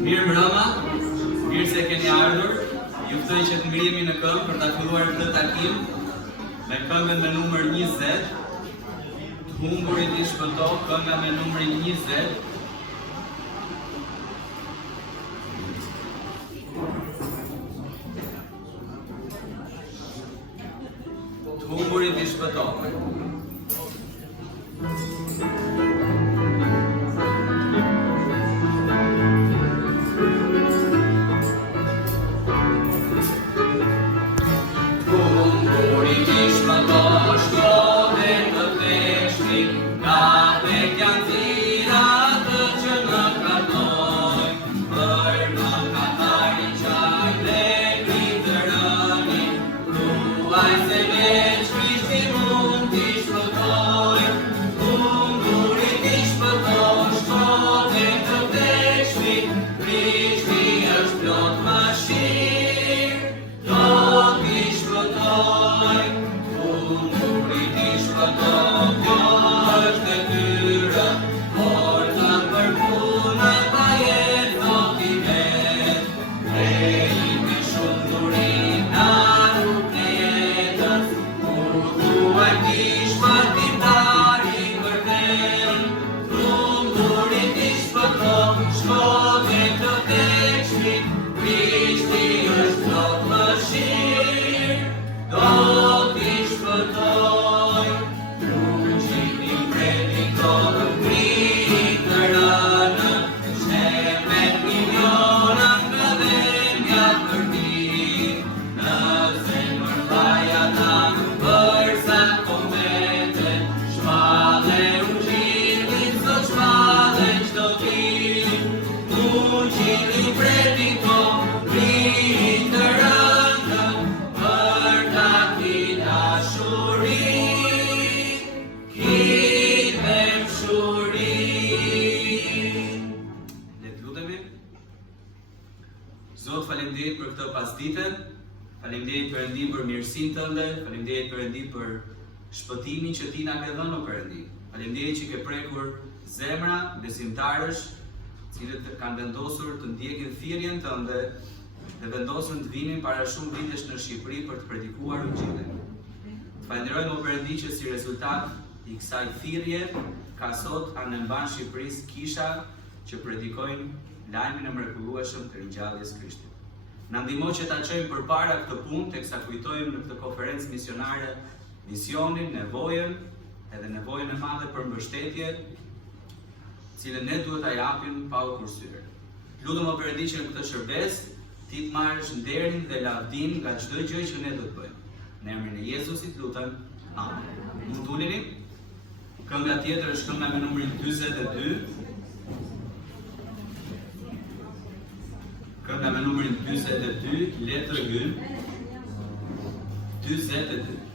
Mirë mbrëma, mirë se keni ardhur. Ju ftoj që të ngrihemi në këmbë për ta filluar këtë takim me këngën me numër 20. Të humburit i shpëto, kënga me numrin 20. Të humburit i shpëto. Zot, faleminderit për këtë pasdite, faleminderit Perëndi për mirësinë tënde, faleminderit Perëndi për shpëtimin që ti na ke dhënë, o Perëndi. Faleminderit që ke prekur zemra besimtarësh, cilët kanë vendosur të ndjekin thirrjen tënde dhe vendosur të vinin para shumë vitesh në Shqipëri për të predikuar Ungjillin. Të falenderojmë, o Perëndi, që si rezultat i kësaj thirrje ka sot anë mban Shqipërisë kisha që predikojnë lajmin e mrekullueshëm të ringjalljes Krishtit. Na ndihmo që ta çojmë përpara këtë punë teksa kujtojmë në këtë konferencë misionare misionin, nevojën edhe nevojën e madhe për mbështetje, cilën ne duhet ta japim pa u kursyer. Lutem, o Perëndi, që në këtë shërbes ti të marrësh nderin dhe lavdin nga çdo gjë që ne do të bëjmë. Në emrin e Jezusit lutem. Amen. Mund të uleni? Kënga tjetër është kënga me numrin 42. Kënga me numrin 42, letër G. 42.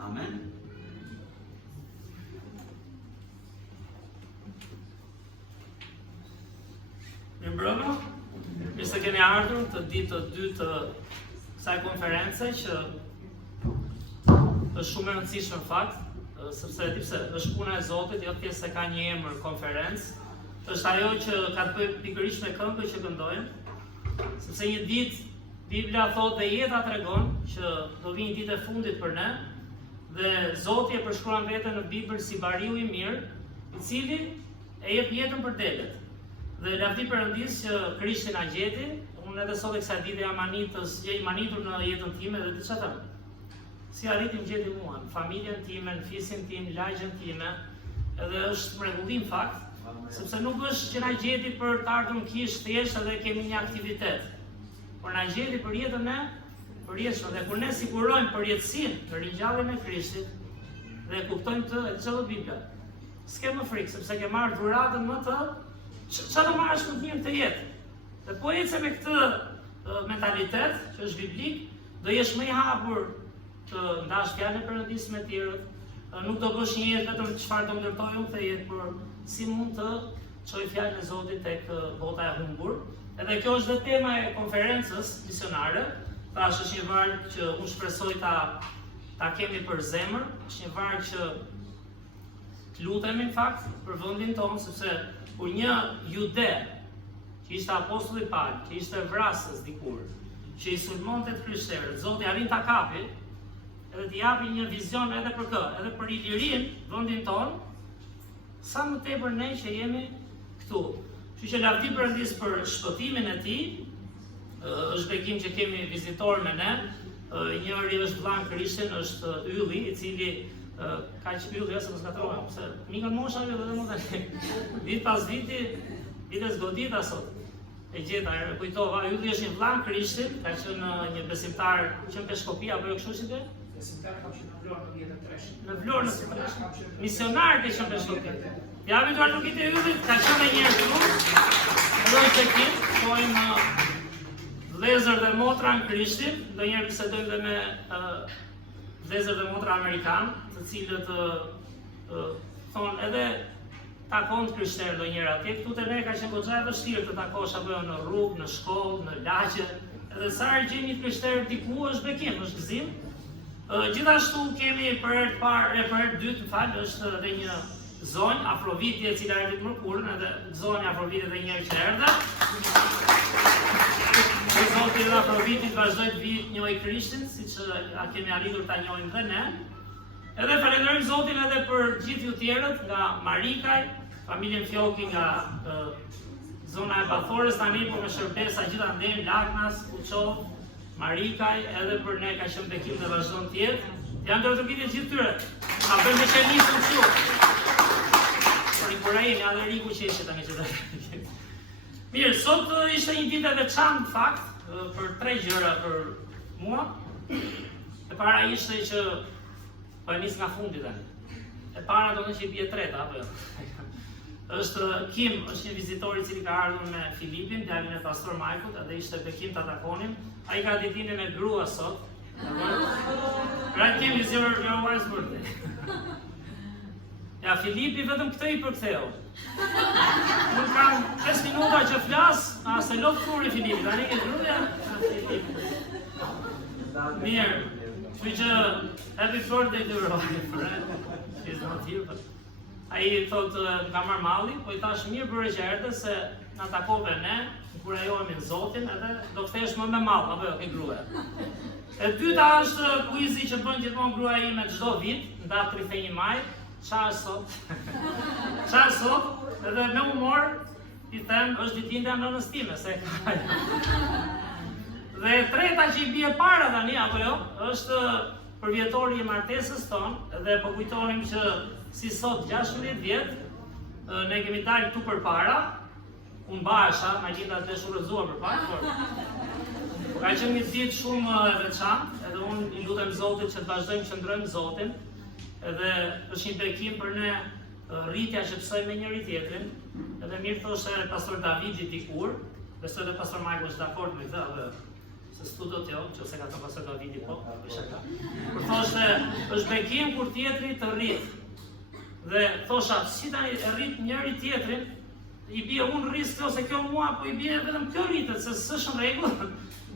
Amen. Mirëmbrëma, mirë se keni ardhur të ditë të dytë të kësaj konference që është shumë e rëndësishme në fakt, sepse di pse është puna e Zotit, jo thjesht se ka një emër konferencë, është ajo që ka të bëjë pikërisht me këngën që këndojmë, sepse një ditë Biblia thotë dhe jeta tregon që do vi një ditë e fundit për ne, dhe Zoti e përshkruan veten në Bibël si bariu i mirë, i cili e jep jetën për delet. Dhe lavdi Perëndis që Krishtin na gjeti, unë edhe sot e kësaj dite jam i manitur në jetën time dhe di çfarë them. Si arritim gjeti mua, në familjen time, në fisin tim, lagjen time, edhe është mrekullim fakt, sepse nuk është që na gjeti për të ardhur në kish thjesht edhe kemi një aktivitet, por na gjeti për jetën e përjetshme, dhe kur ne sigurojmë përjetësinë në ringjalljen e Krishtit dhe kuptojmë të e çdo Bibla, s'ke më frikë sepse ke marrë dhuratën më të çfarë do marrësh më të mirë të jetë. Dhe po ece me këtë mentalitet që është biblik, do jesh më i hapur të ndash fjalën e Perëndis me tjerët, nuk do bësh një jetë vetëm çfarë do ndërtojë unë të jetë, por si mund të çoj fjalën e Zotit tek bota e humbur. Edhe kjo është dhe tema e konferencës misionare. Tash është një varg që unë shpresoj ta kemi për zemër, është një varg që të lutemi në fakt për vendin tonë, sepse kur një jude që ishte apostulli i parë, që ishte vrasës dikur, që i sulmonte të krishterët, Zoti arrin ta kapi edhe t'i japi një vizion edhe për kë, edhe për ilirinë vendin tonë, sa më tepër ne që jemi këtu. Kështu që lavdi Perëndis për shpëtimin e tij. Është bekim që kemi vizitor me ne. Njëri është vllan Krishtin, është Ylli, i cili ka që Ylli ose mos gatrohem, se mikën mosha edhe më tani. Vit pas viti, vites godita sot. E gjeta, e kujtova, Ylli është një vllan Krishtin, ka qenë një besimtar që në Peshkopi apo jo kështu si dhe? Besimtar kam qenë në Vlorë në vjetën 3. Në Vlorë në misionar ke qenë në Peshkopi. Ja habituar nuk i të Yllit, ka qenë njerëz këtu. Ndoj të kim, shojmë vëllezër dhe motra në Krishtin, ndonjëherë bisedojmë dhe me vëllezër dhe motra amerikanë, të cilët thonë edhe takon të krishterë ndonjëherë atje. Këtu te ne ka qenë goxha e vështirë të takosh apo në rrugë, në shkollë, në lagje. Edhe sa herë gjeni një krishter diku është bekim, është gëzim. Gjithashtu kemi për herë të parë, për herë të dytë, është edhe një zonjë Afroviti e cila erdhi të mërkurën, edhe zonja Afroviti edhe njerë që erdhe. Zoti dhe Afrovitit vazhdoj të vi njoj Krishtin, siç kemi arritur ta njohim dhe ne. Edhe falenderojmë Zotin edhe për gjithë ju tjerët nga Marikaj, familjen Fjoki nga zona e Bathorës tani, po me shërbesa gjithandej, Lagnas, Kuçov, Marikaj, edhe për ne ka qenë bekim dhe vazhdon të jetë. Janë ndërtugitje gjithë tyre. A bëjmë me qenisë në qu. Por i porajin, ja dhe Riku që ishe tani që të mirë, sot ishte një ditë e veçantë fakt, për 3 gjëra për mua. E para ishte që po e nis nga fundi tani. E para do të që i bie treta apo jo. Është Kim, është një vizitor i cili ka ardhur me Filipin, djalin e pastor Majkut, edhe ishte bekim ta takonim. Ai ka ditën e grua sot. Right, Kim, is your wife's birthday. Ja, Filipi vetëm këtë i përktheu. Unë kam 5 minuta që flas, se lot furi Filipi, tani ke gruaja. Mirë. Kështu që happy birthday to her wife, right? She's not here, but ai thotë nga marr malli, po i thash mirë bëre që erdhe se na takove ne, kur ajohemi në Zotin, edhe do kthehesh më me mall, apo jo ke gruaja. E dyta është kuizi që bën gjithmonë gruaja ime çdo vit, ndatë 31 maj. Çfarë sot? Çfarë sot? Edhe me humor i them është ditëlindja e nënës time, se dhe e treta që i bie para tani, apo jo, është përvjetori i martesës tonë, dhe po kujtonim që si sot 16 vjet, ne kemi dalë këtu përpara, unë basha, ma gjitha të shurëzuar përpara, por ka qenë një ditë shumë e veçantë, edhe unë i lutem Zotit që të vazhdojmë që ndrojmë Zotin, edhe është një bekim për ne rritja që pësojmë me njëri tjetrin, edhe mirë thoshte pastor Davidi dikur, besoj dhe pastor Majko është dakord me këtë, se studot jo, që ose ka të pasër do vidi po, për thoshte, është bekim kur tjetri të rrit. Dhe thosha, si ta rrit njëri tjetrin, i bie unë rris kjo se kjo mua, po i bie vetëm kjo rritet, se s'është në rregull.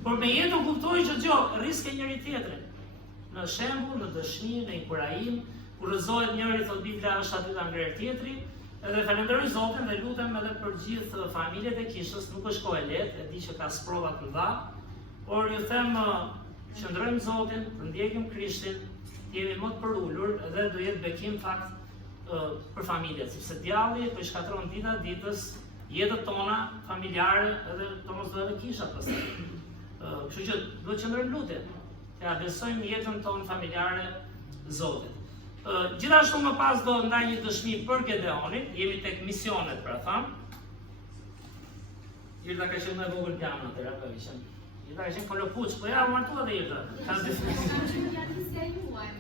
Por me jetën kuptoj që gjo, rris ke njëri tjetrin. Në shembull, në dëshmi, në inkurajim, kur rëzohet njëri, thot Bibla, është aty ta ngrer tjetri. Edhe falenderoj Zotin dhe lutem edhe për gjithë familjet e kishës, nuk është kohë e lehtë, e di që ka sprova të mëdha, por ju them qëndrojmë Zotin, të ndjekim Krishtin, të jemi më të përullur dhe do jetë bekim fakt për familjet, sepse djalli po i shkatron dita ditës jetët tona familjare edhe domosdoshmë edhe kisha pastaj. Kështu që duhet të qëndrojmë lutje, ja besojmë jetën tonë familjare Zotit. Gjithashtu më pas do ndaj një dëshmi për Gedeonin, jemi tek misionet pra tham. Irda ka qenë më e vogël pjanë atëra po ishim. Irda ka qenë polopuç, po ja martua dhe Irda.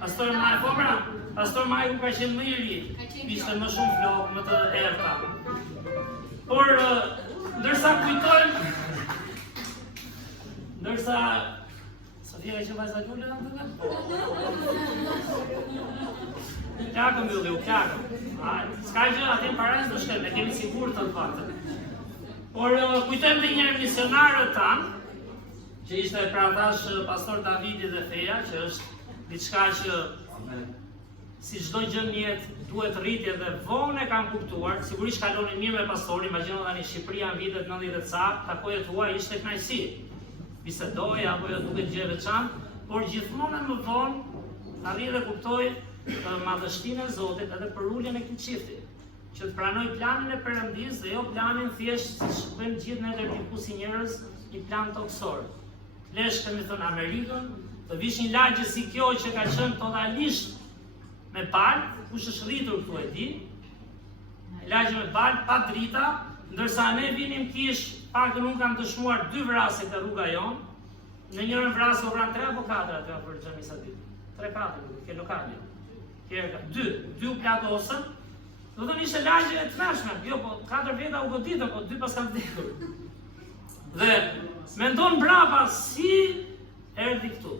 Pastor Majku ka qenë më i ri, ishte më shumë flok, më të errta. Por ndërsa kujtojmë, Sofia ka qenë vajza gjule Plakëm ju dhe u plakëm. S'ka gjë atë në parajs të shtem, ne kemi sigur të faktën. Por kujtojmë dhe njërë misionarët tanë, që ishte pra thash pastor Davidi dhe Feja, që është diçka që si çdo gjë në jetë duhet rritje dhe vonë e kam kuptuar, sigurisht kalonin mirë me pastorin, imagjino tani Shqipëria në vitet 90 ca, takojet huaj ishte kënaqësi. Bisedoj apo jo duket gjë veçantë, por gjithmonë më vonë arri dhe kuptoj madhështinë e Zotit edhe për uljen e këtij çifti, që të pranoj planin e Perëndis dhe jo planin thjesht si shkojmë gjithë ne deri si njerëz një plan toksor. Lesh kemi thënë Amerikën, të vish një lagje si kjo që ka qenë totalisht me palë, kush është rritur këtu e di, lagje me palë, pa drita, ndërsa ne vinim kish, pak nuk kam dëshmuar 2 vrasje të rruga jonë, në njërën vrasje u vran 3 apo 4 aty për xhamisa dy. 3-4 ke lokali. Kërka 2 u plagosën. Do të ishte lagje e tmerrshme, jo po 4 veta u goditën, po 2 pas kanë vdekur. Dhe mendon brapa si erdhi këtu.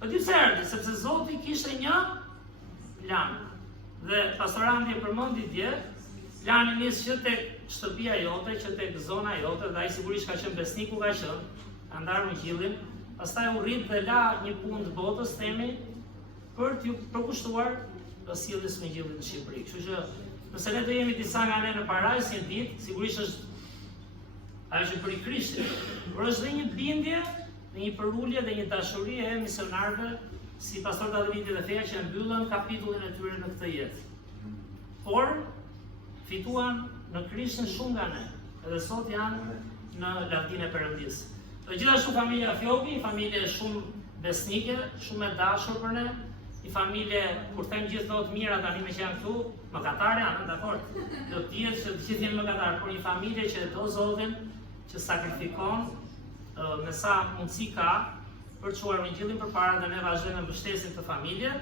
Po di se erdhi, sepse Zoti kishte një plan. Dhe pastorandi e përmendi dje, plani nis që tek shtëpia jote, që tek zona jote, dhe ai sigurisht ka qenë besnik ku ka qenë, ka ndarë Ungjillin, pastaj u rrit dhe la një punë të botës temi për t'ju përkushtuar sjelljes së Ungjillit në Shqipëri. Kështu që nëse ne do jemi disa nga ne në parajs një ditë, sigurisht është ajo që bëri Krishti, por është dhe një bindje, dhe një përulje dhe një dashuri e misionarëve si pastor Davidi dhe Feja që mbyllën kapitullin e tyre në këtë jetë. Por fituan në Krishtin shumë nga ne, edhe sot janë në lavdinë e Perëndisë. Gjithashtu familja Fjoki, familje shumë besnike, shumë e dashur për ne, një familje, kur them gjithë thot mira tani me që janë këtu, mëkatare janë, dakord. Do të jetë që të gjithë janë mëkatarë, por një familje që do Zotin, që sakrifikon me sa mundësi ka për të çuar Ungjillin përpara dhe ne vazhdojmë të mbështesim këtë familje.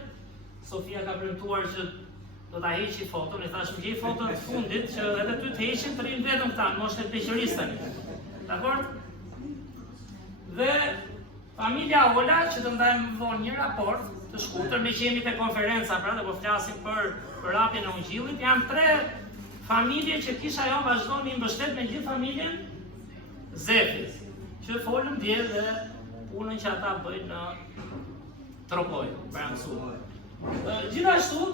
Sofia ka premtuar që do ta heqi foton, i thash më gjej foton të fundit që edhe ty të heqin të rinë vetëm këta, në moshën e pleqërisë tani. Dakord? Dhe familja Ola që të ndajmë vonë një raport të shkurtër, me që jemi te konferenca pra dhe po flasim për hapjen e Ungjillit, janë 3 familje që kisha jo vazhdon një mbështet me gjithë familjen Zefit, që folëm dje dhe punën që ata bëjnë në Tropoj, pra mësuar. Gjithashtu,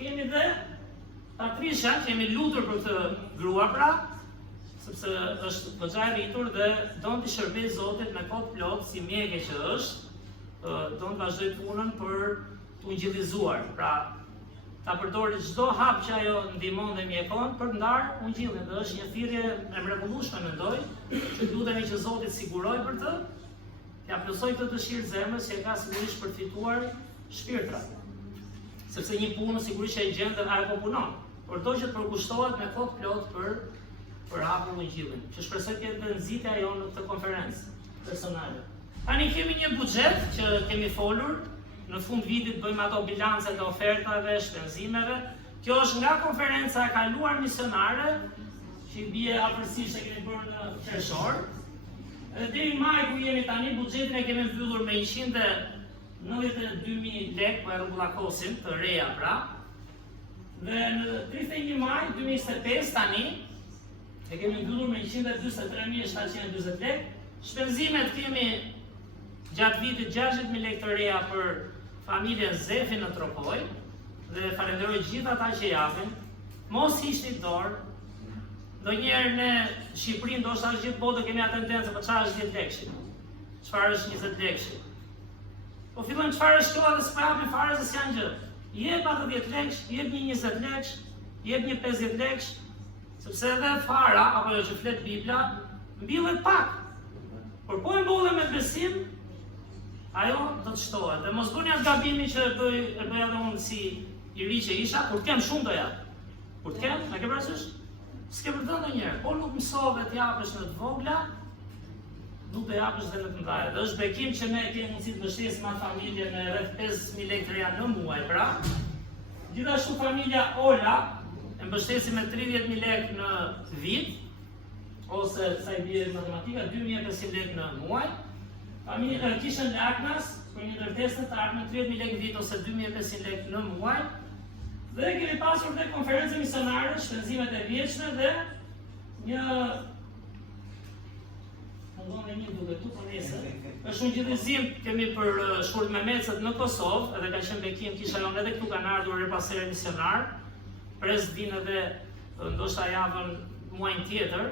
kemi dhe Patricia, që jemi lutur për këtë grua pra, sepse është goxha e rritur dhe don të shërbej Zotit me kohë plot si mjeke që është, don të vazhdoj punën për të ungjillizuar. Pra, ta përdori çdo hap që ajo ndihmon dhe mjekon për të ndarë Ungjillin. Dhe është një thirrje e mrekullueshme mendoj, që lutemi që Zoti siguroj për të, ja plotësoj këtë dëshirë zemrës që ka sigurisht për të fituar shpirtra. Sepse një punë sigurisht e gjen dhe ajo po punon, por do që të përkushtohet me kohë plot për hapur Ungjillin, që shpresoj të jetë nxitja jonë në këtë konferencë personale. Tani kemi një buxhet që kemi folur, në fund vitit bëjmë ato bilancet e ofertave, shpenzimeve. Kjo është nga konferenca e kaluar misionare, që i bie afërsisht e kemi bërë në qershor. Edhe deri maj ku jemi tani, buxhetin e kemi mbyllur me 192.000 lekë për rregullakosin të reja pra. Dhe në 31 maj 2025 tani e kemi mbyllur me 143.720 lekë. Shpenzimet kemi gjatë vitit 60.000 lekë të reja për familjen Zefi në Tropoj dhe falenderoj gjithë ata që japin. Mos hiqni dorë. Ndonjëherë në Shqipëri ndoshta gjithë botën kemi atë tendencë, po çfarë është 10 lekë? Çfarë është 20 lekë? Po fillojmë çfarë është kjo dhe s'po japin fare se s'janë gjë. Jep atë 10 lekë, jep një 20 lekë, jep një 50 lekë, sepse edhe fara apo jo që flet Bibla mbillet pak. Por po e mbollem me besim, ajo do të shtohet. Dhe mos bëni atë gabimin që e bëja edhe unë si i ri që isha, kur të kem shumë do jap. Kur të kem, na ke parasysh? S'ke për të ndonjëherë, po nuk mësove të japësh në të vogla, nuk do japësh dhe në të mëdha. Dhe është bekim që ne kemi mundësi të mbështesim atë familje me rreth 5.000 lekë të reja në muaj, pra. Gjithashtu familja Ola e mbështesim me 30.000 lekë në vit, ose sa i bie matematika 2.500 lekë në muaj. Familja Kishën Aknas për një ndërtesë të ardhmen 30.000 lekë në vit ose 2.500 lekë në muaj. Dhe kemi pasur dhe konferencë misionare, shpenzimet e vjeshme dhe një është një gjithëzim kemi për Shkurt Mehmetët në Kosovë, edhe ka qenë bekim kisha jonë edhe këtu kanë ardhur repasere misionar, pres vinë edhe ndoshta javën muajin tjetër,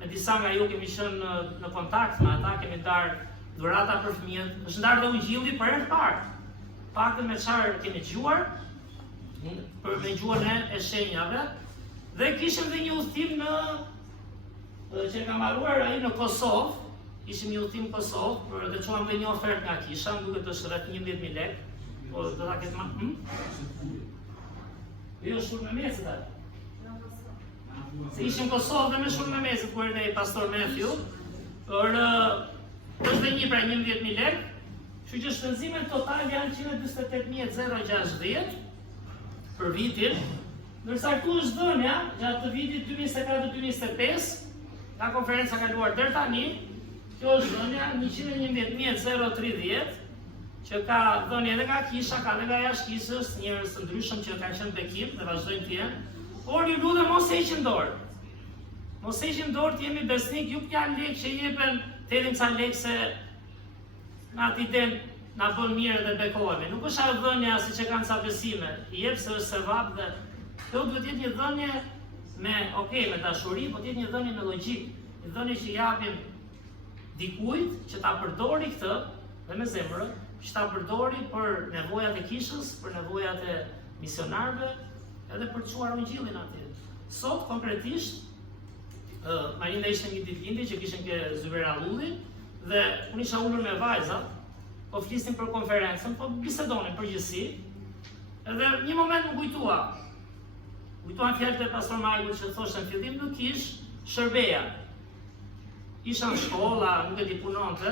me disa nga ju kemi qenë në kontakt me ata, kemi ndarë dhurata për fëmijët, është ndarë dhe ungjilli për herë të parë. Paktën me çfarë kemi dëgjuar, për me gjuhën e shenjave, dhe kishim dhe një udhëtim në që e kam marruar ai në Kosovë, ishim një udhëtim në Kosovë, dhe çuam dhe një ofertë nga kisha, më duket është rreth 11.000 lekë, po do ta ketë më. Jo Shkurt Mehmetët atë. Se ishim në Kosovë dhe me Shkurt Mehmetët, ku erdhi pastor Matthew, por është dhe një pra 11.000 lekë, kështu që shpenzimet total janë 148.060 për vitin, ndërsa këtu është dhënia gjatë të vitit 2024-2025, nga konferenca kaluar deri tani, kjo është dhënia 111.030, që ka dhënie edhe nga kisha, ka edhe nga jashtë kishës, njerëz të ndryshëm që kanë qenë bekim dhe vazhdojnë të jenë, por ju lutem mos heqin dorë. Mos heqin dorë, të jemi besnik, ju janë lekë që jepen të edhim ca lekë se në atë iden na bën mirë dhe bekohemi. Nuk është ajo dhënia siç e kanë ca besime. I jep se është sevap dhe kjo duhet të jetë një dhënie me dashuri, po të jetë një dhënie me logjik. Një dhënie që japim dikujt që ta përdori këtë dhe me zemër, që ta përdori për nevojat e kishës, për nevojat e misionarëve, edhe për të çuar ungjillin atje. Sot konkretisht Marinda ishte një ditë lindje që kishin ke Zyver Allulli dhe unë isha ulur me vajzat, po flisnim për konferencën, po bisedonin përgjithësi. Edhe një moment më kujtuan fjalët e pastor Majgut që thoshte në fillim nuk ish shërbeja. Isha në shkolla, nuk e di punonte,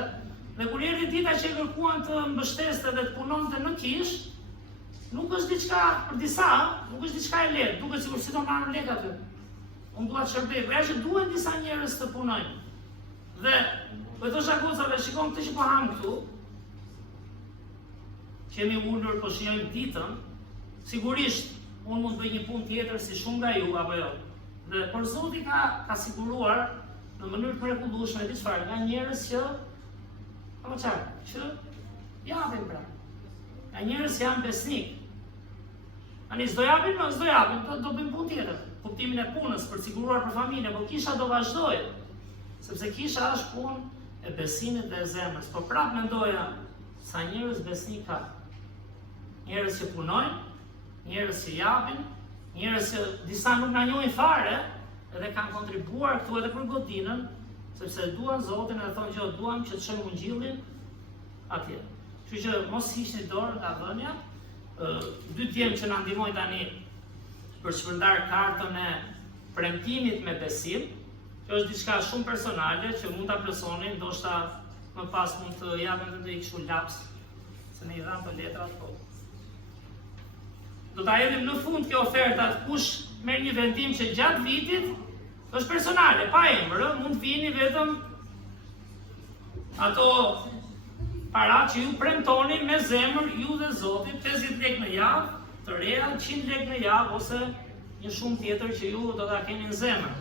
dhe kur erdhi dita që kërkuan të mbështeste dhe të punonte në kish, nuk është diçka për disa, nuk është diçka e lehtë, duket sikur si do marrën lekë aty. Unë dua të shërbej, por që duhen disa njerëz të punojnë. Dhe po i thosha gocave, shikon këtë që po ham këtu, që jemi ulur, po shijojmë ditën, sigurisht unë mund të bëj një punë tjetër si shumë nga ju apo jo. Dhe por Zoti ka siguruar në mënyrë të mrekullueshme di çfarë, nga njerëz që apo çfarë, që japin pra. Nga njerëz që janë besnik. Ani s'do japin, do bëjmë punë tjetër. Kuptimin e punës për të siguruar për familjen, por kisha do vazhdoj. Sepse kisha është punë e besimit dhe e zemrës. Po prapë mendoja sa njerëz besnik ka. Njerëz që punojnë, njerëz që japin, njerëz që disa nuk na njohin fare, edhe kanë kontribuar këtu edhe për godinën, sepse duan Zotin dhe thonë që duam që të çojmë ungjillin atje. Kështu që mos hiqni dorë nga dhënia. Dy djemë që na ndihmojnë tani për shpërndar kartën e premtimit me besim. Kjo është diçka shumë personale që mund ta plotësoni, ndoshta më pas mund të japim të një kështu laps, se ne i dhamë të letrat, po. Do ta hedhim në fund kjo oferta, kush merr një vendim që gjatë vitit është personale, pa emër, mund të vini vetëm ato para që ju premtoni me zemër ju dhe Zoti 50 lekë në javë, të reja 100 lekë në javë ose një shumë tjetër që ju do ta keni në zemër.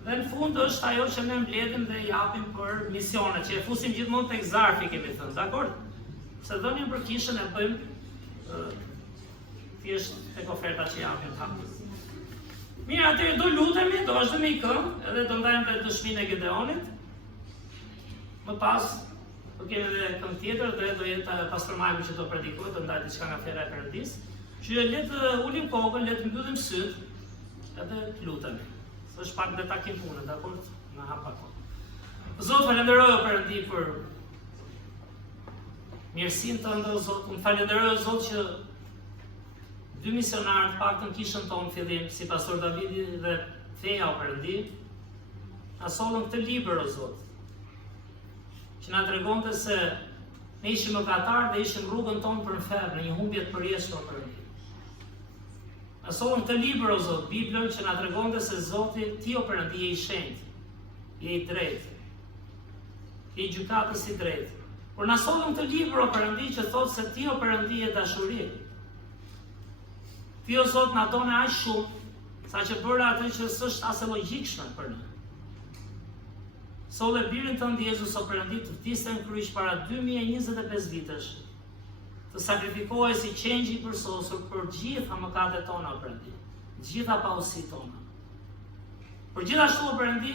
Dhe në fund është ajo që ne mbledhim dhe japim për misionet, që e fusim gjithmonë tek zarfi, kemi thënë, dakord? Se dhënien për kishën e bëjmë thjesht tek oferta që japim hapur. Mirë, atëherë do lutemi, do vazhdojmë i këngë, edhe do ndajmë dhe dëshminë e Gedeonit. Më pas do kemi edhe këngë tjetër dhe do jetë pastor Majku që do predikojë, do ndajë diçka nga fjala e Perëndis. Që le të ulim kokën, le të mbyllim syt, edhe të lutemi. Është pak dhe takim punën, dakord? Në hap pak. Zot, falenderoj o Perëndi për mirësinë tënde, o Zot. Unë falenderoj o Zot që dy misionarë të paktën kishën tonë fillim, si pastor Davidi dhe Feja o Perëndi, na sollën këtë libër o Zot, që na tregonte se ne ishim mëkatarë dhe ishim rrugën tonë për ferr në një humbje të përjetshme o Perëndi. Na sollën këtë libër o Zot, Biblën, që na tregonte se Zoti, ti o Perëndi je i shenjtë, je i drejtë, je i gjykatës i drejtë. Por na sollën këtë libër o Perëndi që thotë se ti o Perëndi je dashuri. Ti o Zot na done aq shumë, saqë bëre atë që s'është as e logjikshme për ne. Solle birin tënd Jezus o Perëndi të vdiste në kryq para 2025 vitesh, të sakrifikohej si qengji i përsosur për gjitha mëkatet tona o Perëndi, gjitha pausitë tona. Por gjithashtu o Perëndi,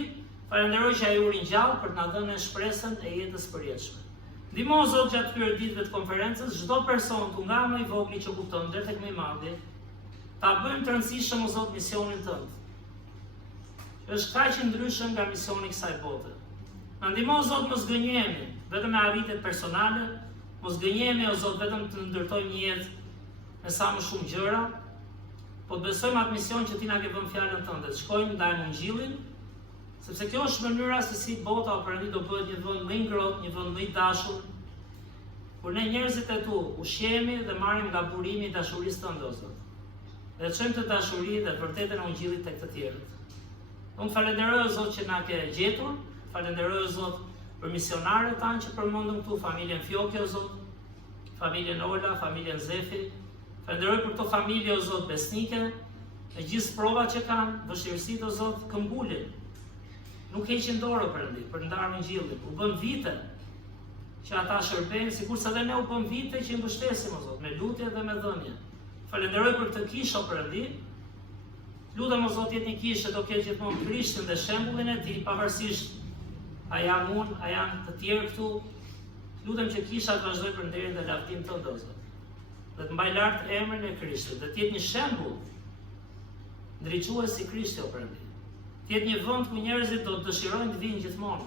falenderoj që ai u ringjall për të na dhënë shpresën e jetës përjetshme. Ndihmo o Zot gjatë këtyre ditëve të konferencës çdo person tu nga më i vogël që kupton deri tek më i madhi, ta bëjmë të rëndësishëm o Zot misionin tënd. Është kaq i ndryshëm nga misioni i kësaj bote. Na ndihmo o Zot mos gënjehemi vetëm me arritjet personale, mos gënjehemi o Zot vetëm të ndërtojmë një jetë me sa më shumë gjëra, po të besojmë atë mision që ti na ke vënë fjalën tënde, të shkojmë ndaj Ungjillit, sepse kjo është mënyra se si bota o Perëndi do bëhet një vend më i ngrohtë, një vend më i dashur, kur ne njerëzit e tu ushqehemi dhe marrim nga burimi i dashurisë tënde o Zot. Dhe çojmë të dashuri dhe vërtetën e Ungjillit tek të tjerët. Unë falenderoj o Zot që na ke gjetur, falenderoj o Zot për misionarët tanë që përmendëm këtu, familjen Fjoki o Zot, familjen Ola, familjen Zefi. Falenderoj për këto familje o Zot besnike, me gjithë provat që kanë, vështirësitë o Zot, këmbulin. Nuk heqin dorë o Perëndi për ndarë Ungjillin. U bën vite që ata shërbejnë, sikurse edhe ne u bën vite që i mbështesim o Zot, me lutje dhe me dhënie. Falenderoj për këtë kishë o Perëndi. Lutem o Zot jetë një kishë do ketë gjithmonë Krishtin dhe shembullin e tij, pavarësisht a jam unë, a janë të tjerë këtu. Lutem që kisha të vazhdoj për nderin dhe lavdim tënd o Zot. Dhe të mbaj lart emrin e Krishtit, dhe të jetë një shembull ndriçues si Krishti o Perëndi. Të jetë një vend ku njerëzit do të dëshirojnë të vinë gjithmonë.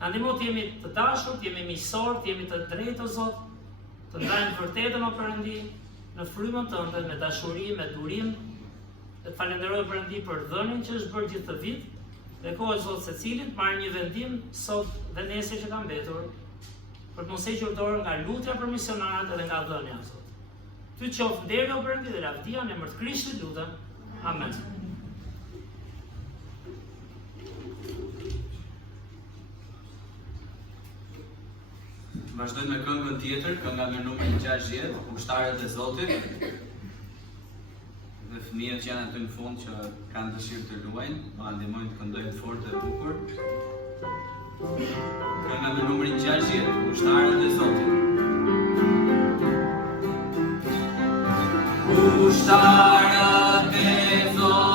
Na ndihmo të jemi të dashur, të jemi miqësor, të jemi të drejtë o Zot, të ndajmë vërtetën o Perëndi në frymën tënde me dashuri, me durim. Dhe të falenderoj Perëndi për dhënien që është bërë gjithë të vit. Dhe kohet Zot secilit marrë një vendim sot dhe nesër që ka mbetur për të mos hequr dorë nga lutja për misionarët edhe nga dhënia o Zot. Ty qoftë nderi o Perëndi dhe lavdia në emër të Krishtit lutem. Amen. Vazhdojmë me këngën tjetër, kënga me numrin 60, Ushtarët e Zotit. Dhe fëmijët që janë aty në fund që kanë dëshirë të luajnë, do ndihmojnë të këndojnë fort dhe bukur. Kënga me numrin 60, Ushtarët e Zotit. Ushtarët e Zotit,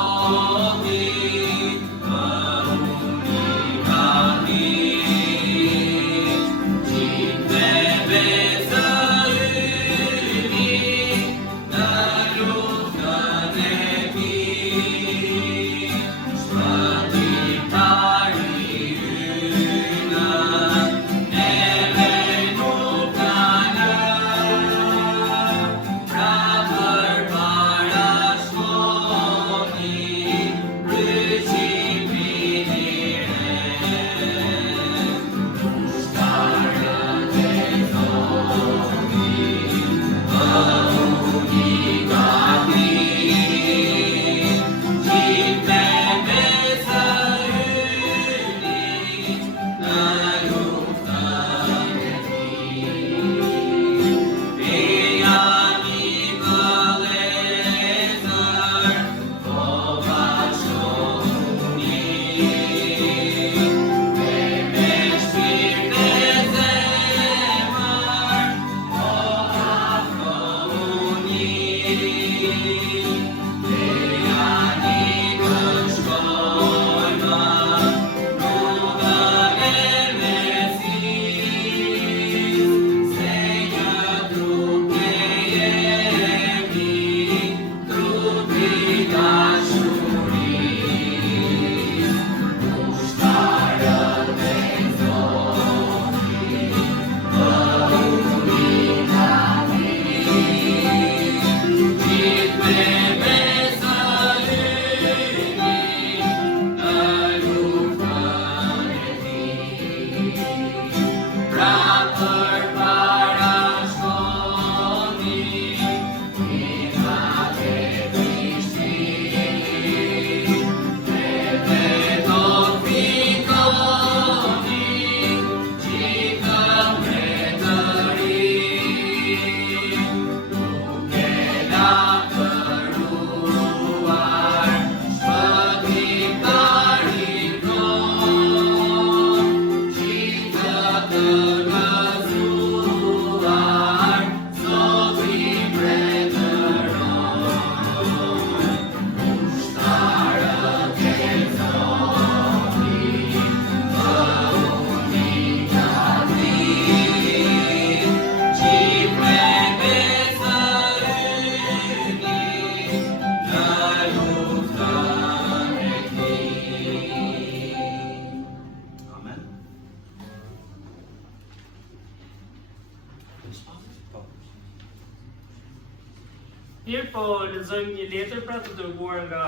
Mirë, po lexojmë një letër pra të dërguar nga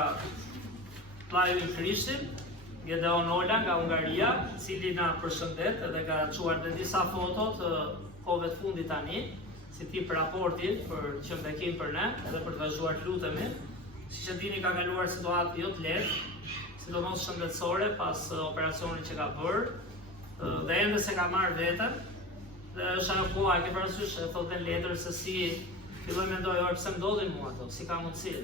vllai i Krishtit, Gedeon Ola nga Hungaria, i cili na përshëndet edhe ka çuar dhe disa foto të kohëve të fundit tani, si tip raporti për që bekim për ne, edhe për të vazhduar të lutemi. Siç e dini, ka kaluar situatë jo të lehtë, sidomos shëndetësore pas operacionit që ka bërë, dhe ende se ka marrë veten. Dhe është ajo koha, ke parasysh, e thotë në letër se si filloj mendoj, pse ndodhin mua ato, si ka mundësi.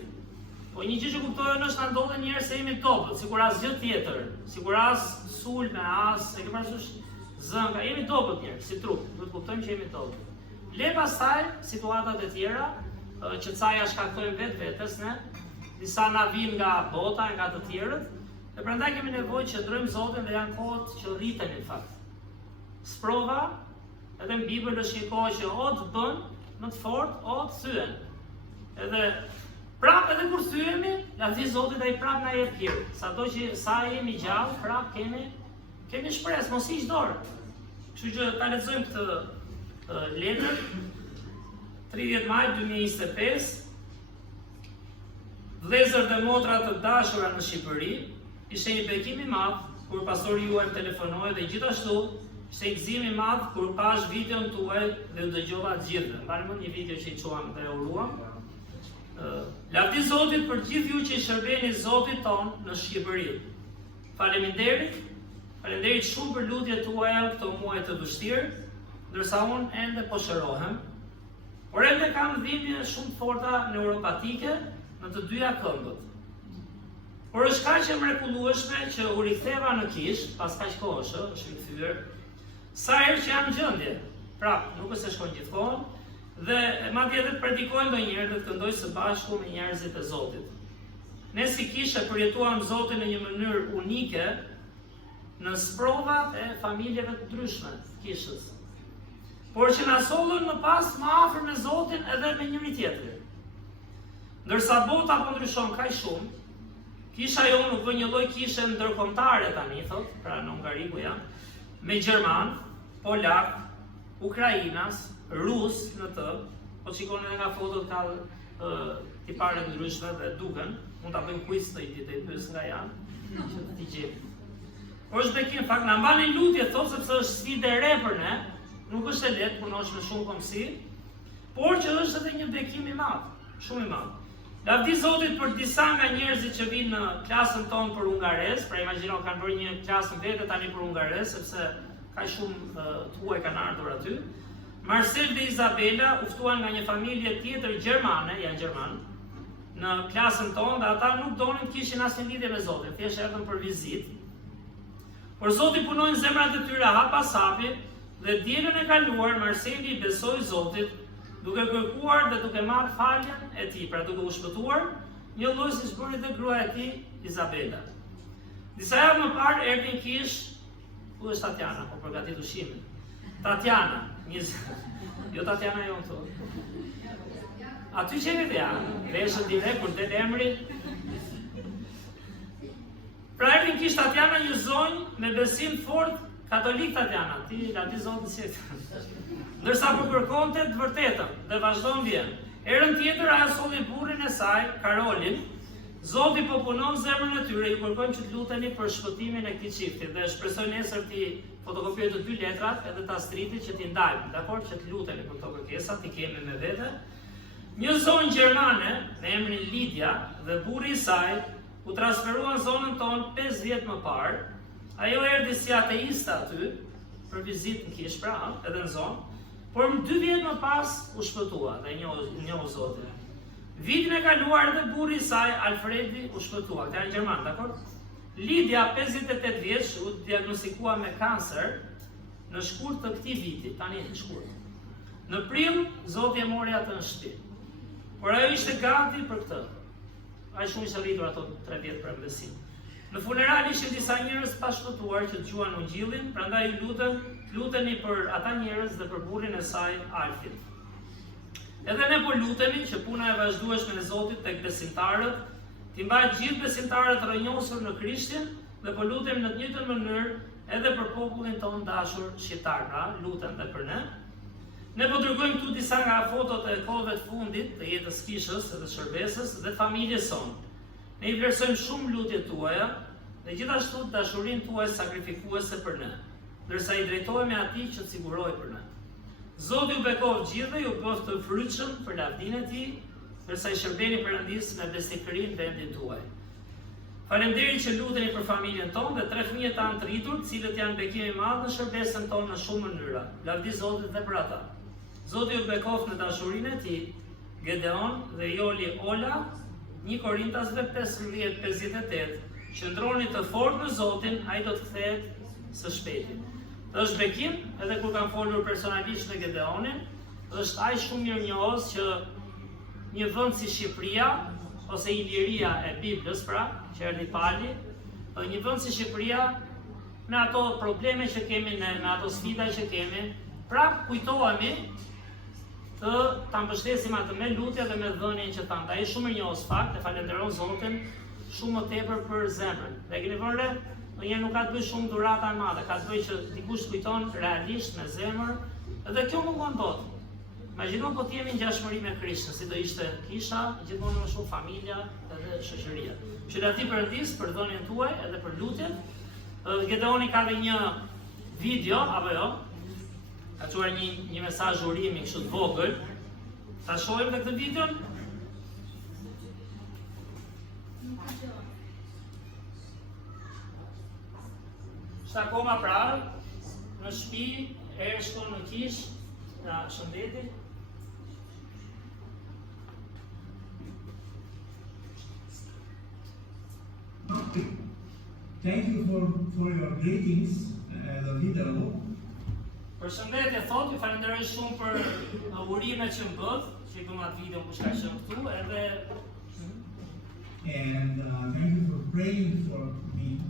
Po një gjë që kuptojnë është na ndodhen njerëz se jemi dobët, sikur asgjë tjetër, sikur as sulme, as, e ke parasysh, zënga, jemi dobët njerëz, si trup, duhet kuptojmë që jemi dobët. Le pastaj situatat e tjera që ca ja shkaktojnë vetes ne, disa na vinë nga bota, nga të tjerët, dhe prandaj kemi nevojë që ndrojmë Zotin dhe janë kohët që rriten në fakt. Sprova, edhe në Bibël është një kohë që o të bën më të fort, o të thyen. Edhe prap edhe kur thyemi, lavdi Zotit ai prap na jep hir. Sado që sa jemi gjallë, prap kemi shpresë, mos hiq dorë. Kështu që ta lexojmë këtë letër 30 maj 2025. Vëllezër dhe motra të dashura në Shqipëri, ishte një bekim i madh kur pastori juaj më telefonoi dhe gjithashtu ishte një gëzim i madh kur pash videon tuaj dhe u dëgjova të gjithë. Mbani mend një video që i çuam dhe uruam. Lavdi Zotit për gjithë ju që i shërbeni Zotit ton në Shqipëri. Faleminderit shumë për lutjet tuaja këto muaj të vështirë, ndërsa unë ende po shërohem. Por ende kam dhimbje shumë të forta neuropatike në të dyja këmbët. Por është kaq e mrekullueshme që u riktheva në Kish, pas kaq kohësh, është rikthyer. Sa herë që jam në gjendje, prap, nuk është se shkon gjithkohon, dhe madje edhe të predikoj ndonjëherë dhe të këndoj së bashku me njerëzit e Zotit. Ne si Kishë përjetuam Zotin në një mënyrë unike në sprovat e familjeve të ndryshme të Kishës. Por që na sollën më pas më afër me Zotin edhe me njëri tjetrin. Ndërsa bota po ndryshon kaq shumë, Kisha jonë nuk vë një lloj kishe ndërkombëtare tani, thot, pra në Hungari ku jam, me Gjerman, Polak, Ukrainas, Rus në të, po shikoni edhe nga fotot ka tipare të ndryshme dhe duken, mund ta bëjmë quiz të i pyes nga janë, që t'i gjejmë. Por është bekim, fakt, na mbani lutje, thot, sepse është sfidë e re për ne, nuk është e lehtë, punosh me shumë komsi, por që është edhe një bekim i madh, shumë i madh. Lavdi Zotit për disa nga njerëzit që vinë në klasën tonë për hungares, pra imagjino kanë bërë një klasën vete tani për hungares, sepse ka shumë të huaj kanë ardhur aty. Marcel dhe Izabela u ftuan nga një familje tjetër gjermane, janë gjerman, në klasën tonë dhe ata nuk donin të kishin asnjë lidhje me Zotin, thjesht erdhën për vizitë. Por Zoti punoi në zemrat e tyre hap pas hapi dhe dielën e kaluar Marceli i besoi Zotit, duke kërkuar dhe duke marrë faljen e tij, pra duke u shpëtuar, një lloj siç bëri dhe gruaja e tij, Izabela. Disa javë më parë erdhi në Kish, ku është Tatjana, po përgatit ushimin. Tatjana, jo Tatjana jonë thotë. Aty që e ja, veshën direkt kur del emri. Pra erdhi në Kish Tatjana, një zonjë me besim fort katolik Tatjana, ti lavdi Zotin si ndërsa po kërkonte të vërtetën dhe vazhdon vjen. Herën tjetër ajo solli burrin e saj, Karolin. Zoti po punon zemrën e tyre, ju kërkojmë që të luteni për shpëtimin e këtij çifti dhe shpresoj nesër ti fotokopjoj të dy letrat edhe ta striti që ti ndajmë, dakor, që të luteni për këto kërkesa, ti kemi me vete. Një zonjë gjermane me emrin Lidia dhe burri i saj u transferuan në zonën tonë 5 vjet më parë. Ajo erdhi si ateiste aty për vizitë në Kish, pra, edhe në zonë. Por më 2 vjet më pas u shpëtua dhe njohu Zotin. Vitin e kaluar edhe burri i saj, Alfredi, u shpëtua. Këta janë gjerman, dakor? Lidia, 58 vjeç, u diagnostikua me kancer në shkurt të këtij viti, tani në shkurt. Në prill, Zoti e mori atë në shtëpi. Por ajo ishte gati për këtë. Ai shumë ishte rritur ato 3 vjet për besim. Në funeral ishin disa njerëz pa shpëtuar që dëgjuan ungjillin, prandaj luteni për ata njerëz dhe për burrin e saj, Alfin. Edhe ne po lutemi që puna e vazhdueshme e Zotit tek besimtarët, t'i mbajë gjithë besimtarët rrënjosur në Krishtin dhe po lutem në të njëjtën mënyrë edhe për popullin tonë dashur shqiptar, pra lutem edhe për ne. Ne po dërgojmë këtu disa nga fotot e kohëve të fundit të jetës kishës dhe shërbesës dhe të familjes sonë. Ne I vlerësojmë shumë lutjet tuaja dhe gjithashtu dashurinë tuaj sakrifikuese për ne, ndërsa I drejtohemi atij që të sigurojë për ne. Zoti ju bekoftë gjithëve, ju bëft të frytshëm për lavdinë e Tij, ndërsa I shërbeni Perëndisë me besnikëri në vendin tuaj. Faleminderit që luteni për familjen tonë dhe 3 fëmijë tanë të rritur, të cilët janë bekim I madh në shërbesën tonë në shumë mënyra. Lavdi Zotit dhe për ata. Zoti ju bekoftë në dashurinë e Tij. Gedeon dhe Joli Ola, 1 Korintasve 15:58. Qëndroni të fortë në Zotin, ai do të kthehet së shpejti. Dhe është bekim, edhe kur kam folur personalisht me Gedeonin, është aq shumë mirënjohës që një vend si Shqipëria ose Iliria e Biblës, pra, që erdhi pali, një vend si Shqipëria, me ato probleme që kemi ne, me ato sfida që kemi, prap kujtohemi të ta mbështesim atë me lutje dhe me dhënien që thamë. Ai shumë mirënjohës fakt e falenderoj Zotin shumë më tepër për zemrën. Dhe keni vënë re, ndonjëherë nuk ka të bëjë shumë dhurata e madhe, ka të bëjë që dikush kujton realisht me zemër, edhe kjo mungon dot. Imagjino po të jemi në ngjashmëri me Krishtin, si do ishte kisha, gjithmonë më shumë familja edhe shoqëria. Shëndeti Perëndis për dhënien tuaj edhe për lutjet. Gedeoni ka dhe një video, apo jo? Ka çuar një mesazh urimi kështu të vogël. Ta shohim edhe këtë videon. Është akoma prarë në shtëpi, erë shkon në kish, na shëndeti. Thank you for your greetings, the video. Përshëndetje thot, ju falenderoj shumë për urimet që më bët, që I bëm atë video kush ka qenë këtu, edhe And thank you for praying for me.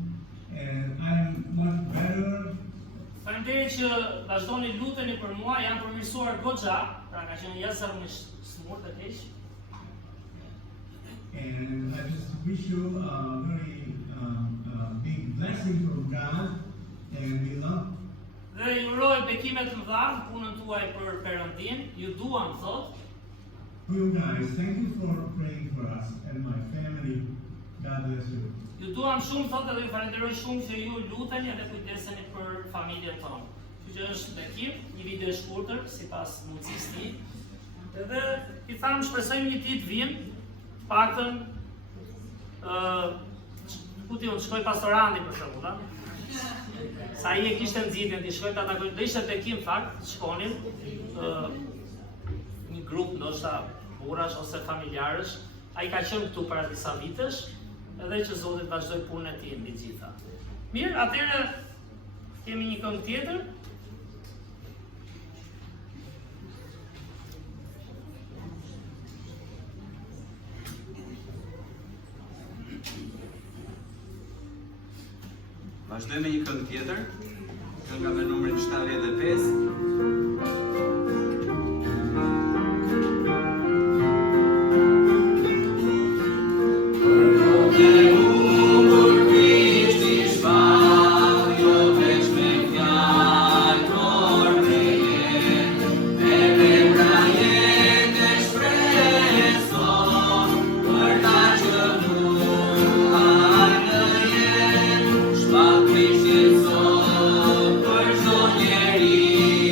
And I am much better. Faleminderit që vazhdoni luteni për mua, jam përmirësuar goxha, pra ka qenë jashtëm në smurt të keq. And I just wish you a very big blessing from God. And we love. Dhe ju uroj bekime të mëdha në punën tuaj për Perëndin, ju duam thot. You guys, thank you for praying for us and my family. God bless you. Ju duam shumë thot edhe ju falenderoj shumë që ju luteni dhe kujdeseni për familjen tonë. Kështu që është bekim, një video I shkurtër sipas mundësisë tij. Edhe I thamë shpresojmë një ditë vim, paktën ku ti unë shkoj pastorandi për shembull, a? Sa I e kishte nxitën ti shkoj ta takoj, do ishte bekim fakt, shkonin një grup ndoshta burrash ose familjarësh, ai ka qenë këtu para disa vitesh, edhe që Zoti vazhdoi punën e tij mbi gjitha. Mirë, atëherë kemi një këngë tjetër. Vazhdojmë me një këngë tjetër, kënga me numrin 75. Shpak Krishtin sot për çdo njeri.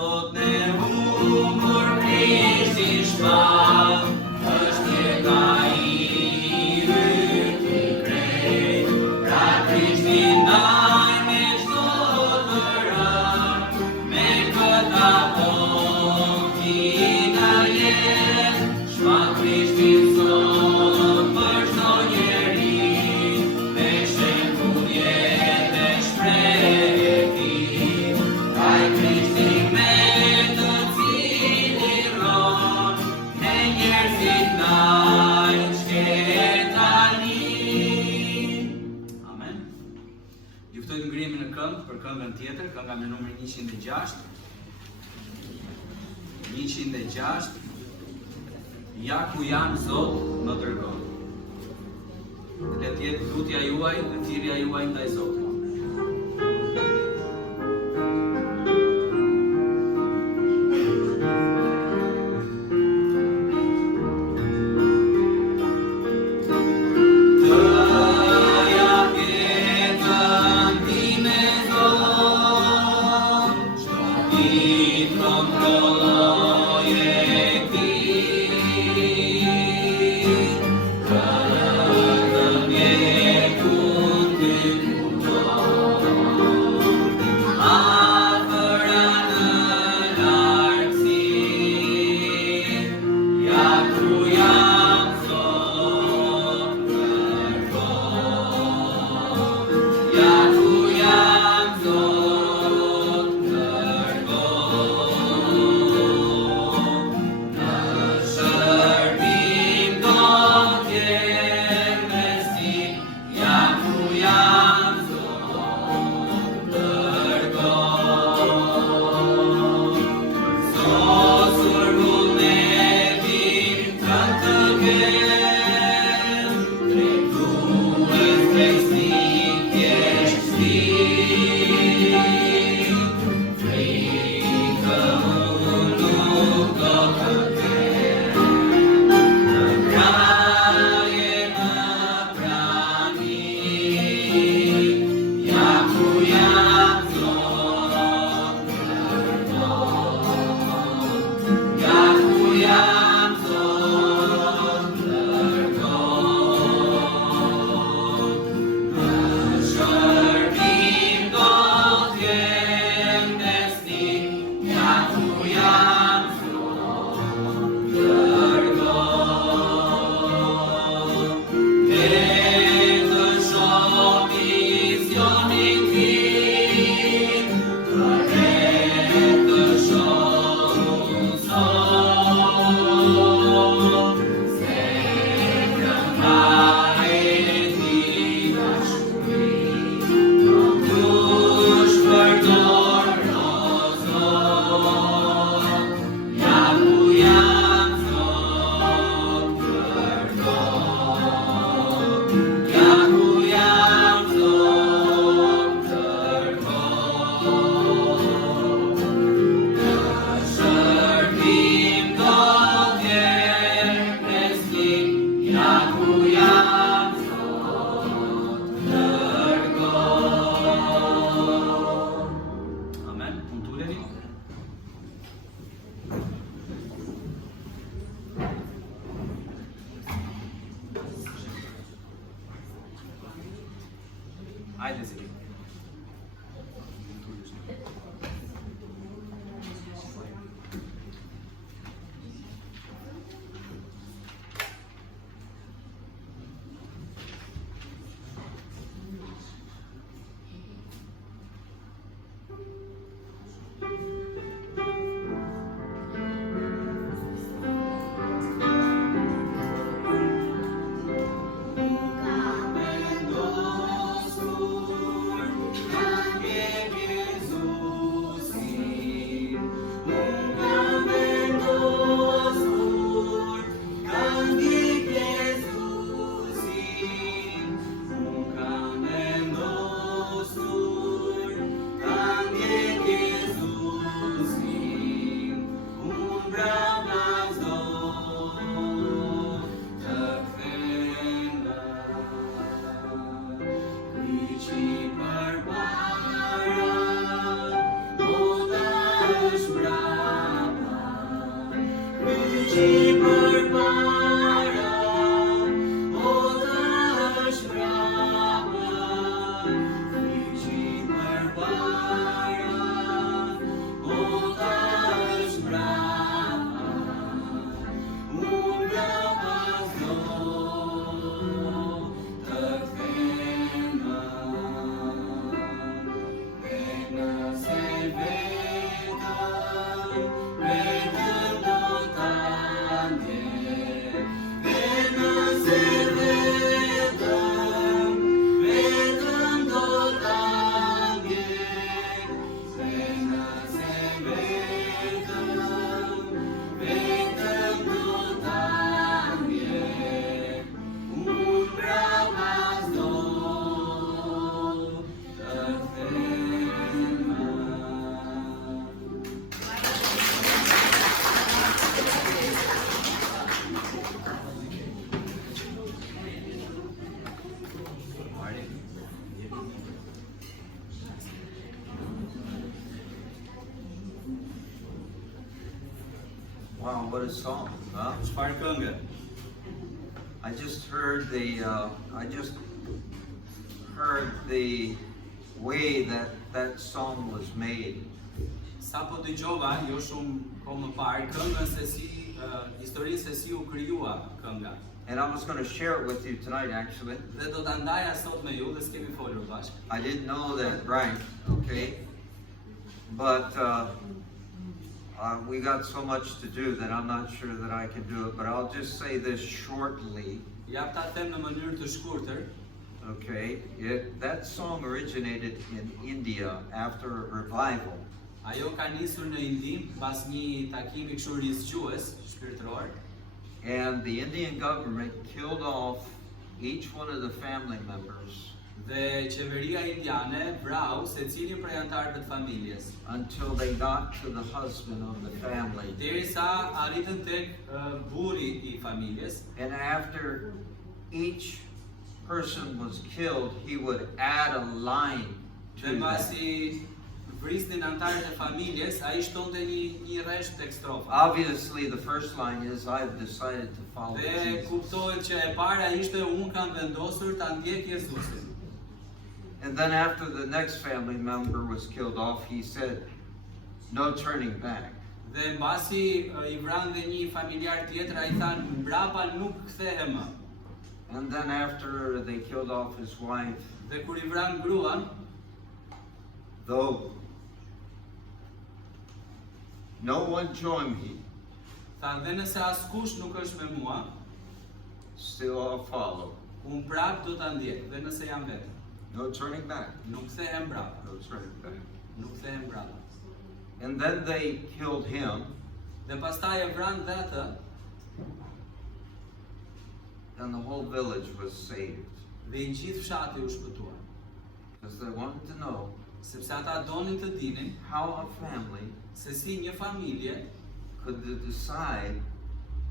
plot ne humbur Krishti shpat, është jeta I yt I krejt, pra Krishti ndaj me çdo të rënd, me këta tina jet, shpat Krishtin sot për çdo njeri, me shembull jetë e shprehje. Ai Krishti me të cilin e njerëzit ndaj shketanin. Amen. Ju ftoj të ngrihemi në këngë për këngën tjetër, kënga me numrin 106. 106. Ja ku jam Zot më dërgon. Le të jetë lutja juaj dhe thirrja juaj ndaj Zotit. Hajde Zeki. Caminho Wow, what a song, huh? Çfarë këngë? I just heard the way that song was made. Sa po dëgjova, jo shumë kohë më parë, këngën se si historisë se si u krijua kënga. And I was going to share it with you tonight, actually. Dhe do ta ndaja sot me ju dhe s'kemi folur bashkë. I didn't know that right, okay? But we got so much to do that I'm not sure that I can do it, but I'll just say this shortly, Jap ta them në mënyrë të shkurtër. okay? That song originated in India after a revival. Ajo ka nisur në Indi pas një takimi kështu rizgjues shpirtëror. And the Indian government killed off each one of the family members Dhe qeveria indiane vrau secilin prej anëtarëve të familjes. until they got to the husband of the family. Derisa arritën tek burri I familjes. And after each person was killed, he would add a line Dhe to that. mbasi vrisnin anëtarët e familjes, ai shtonte një rresht tek strofa. Obviously, the first line is, I've decided to follow Dhe Jesus. kuptohet që e para ishte unë kam vendosur ta ndjek Jezusin. And then after the next family member was killed off, he said, no turning back. Dhe mbasi I vran dhe një familjar tjetër, ai than mbrapa nuk kthehem më. And then after they killed off his wife, Dhe kur I vran gruan, though no one joined me, than dhe nëse askush nuk është me mua, still I'll follow. unë prap do ta ndjek, dhe nëse jam vetëm. No turning back. Nuk kthehem mbrapa, No turning back. nuk kthehem mbrapa. And then they killed him, Dhe pastaj e vran dhe atë, and the whole village was saved. dhe I gjithë fshati u shpëtuar. Because they wanted to know Sepse ata donin të dinin how a family se si një familje could decide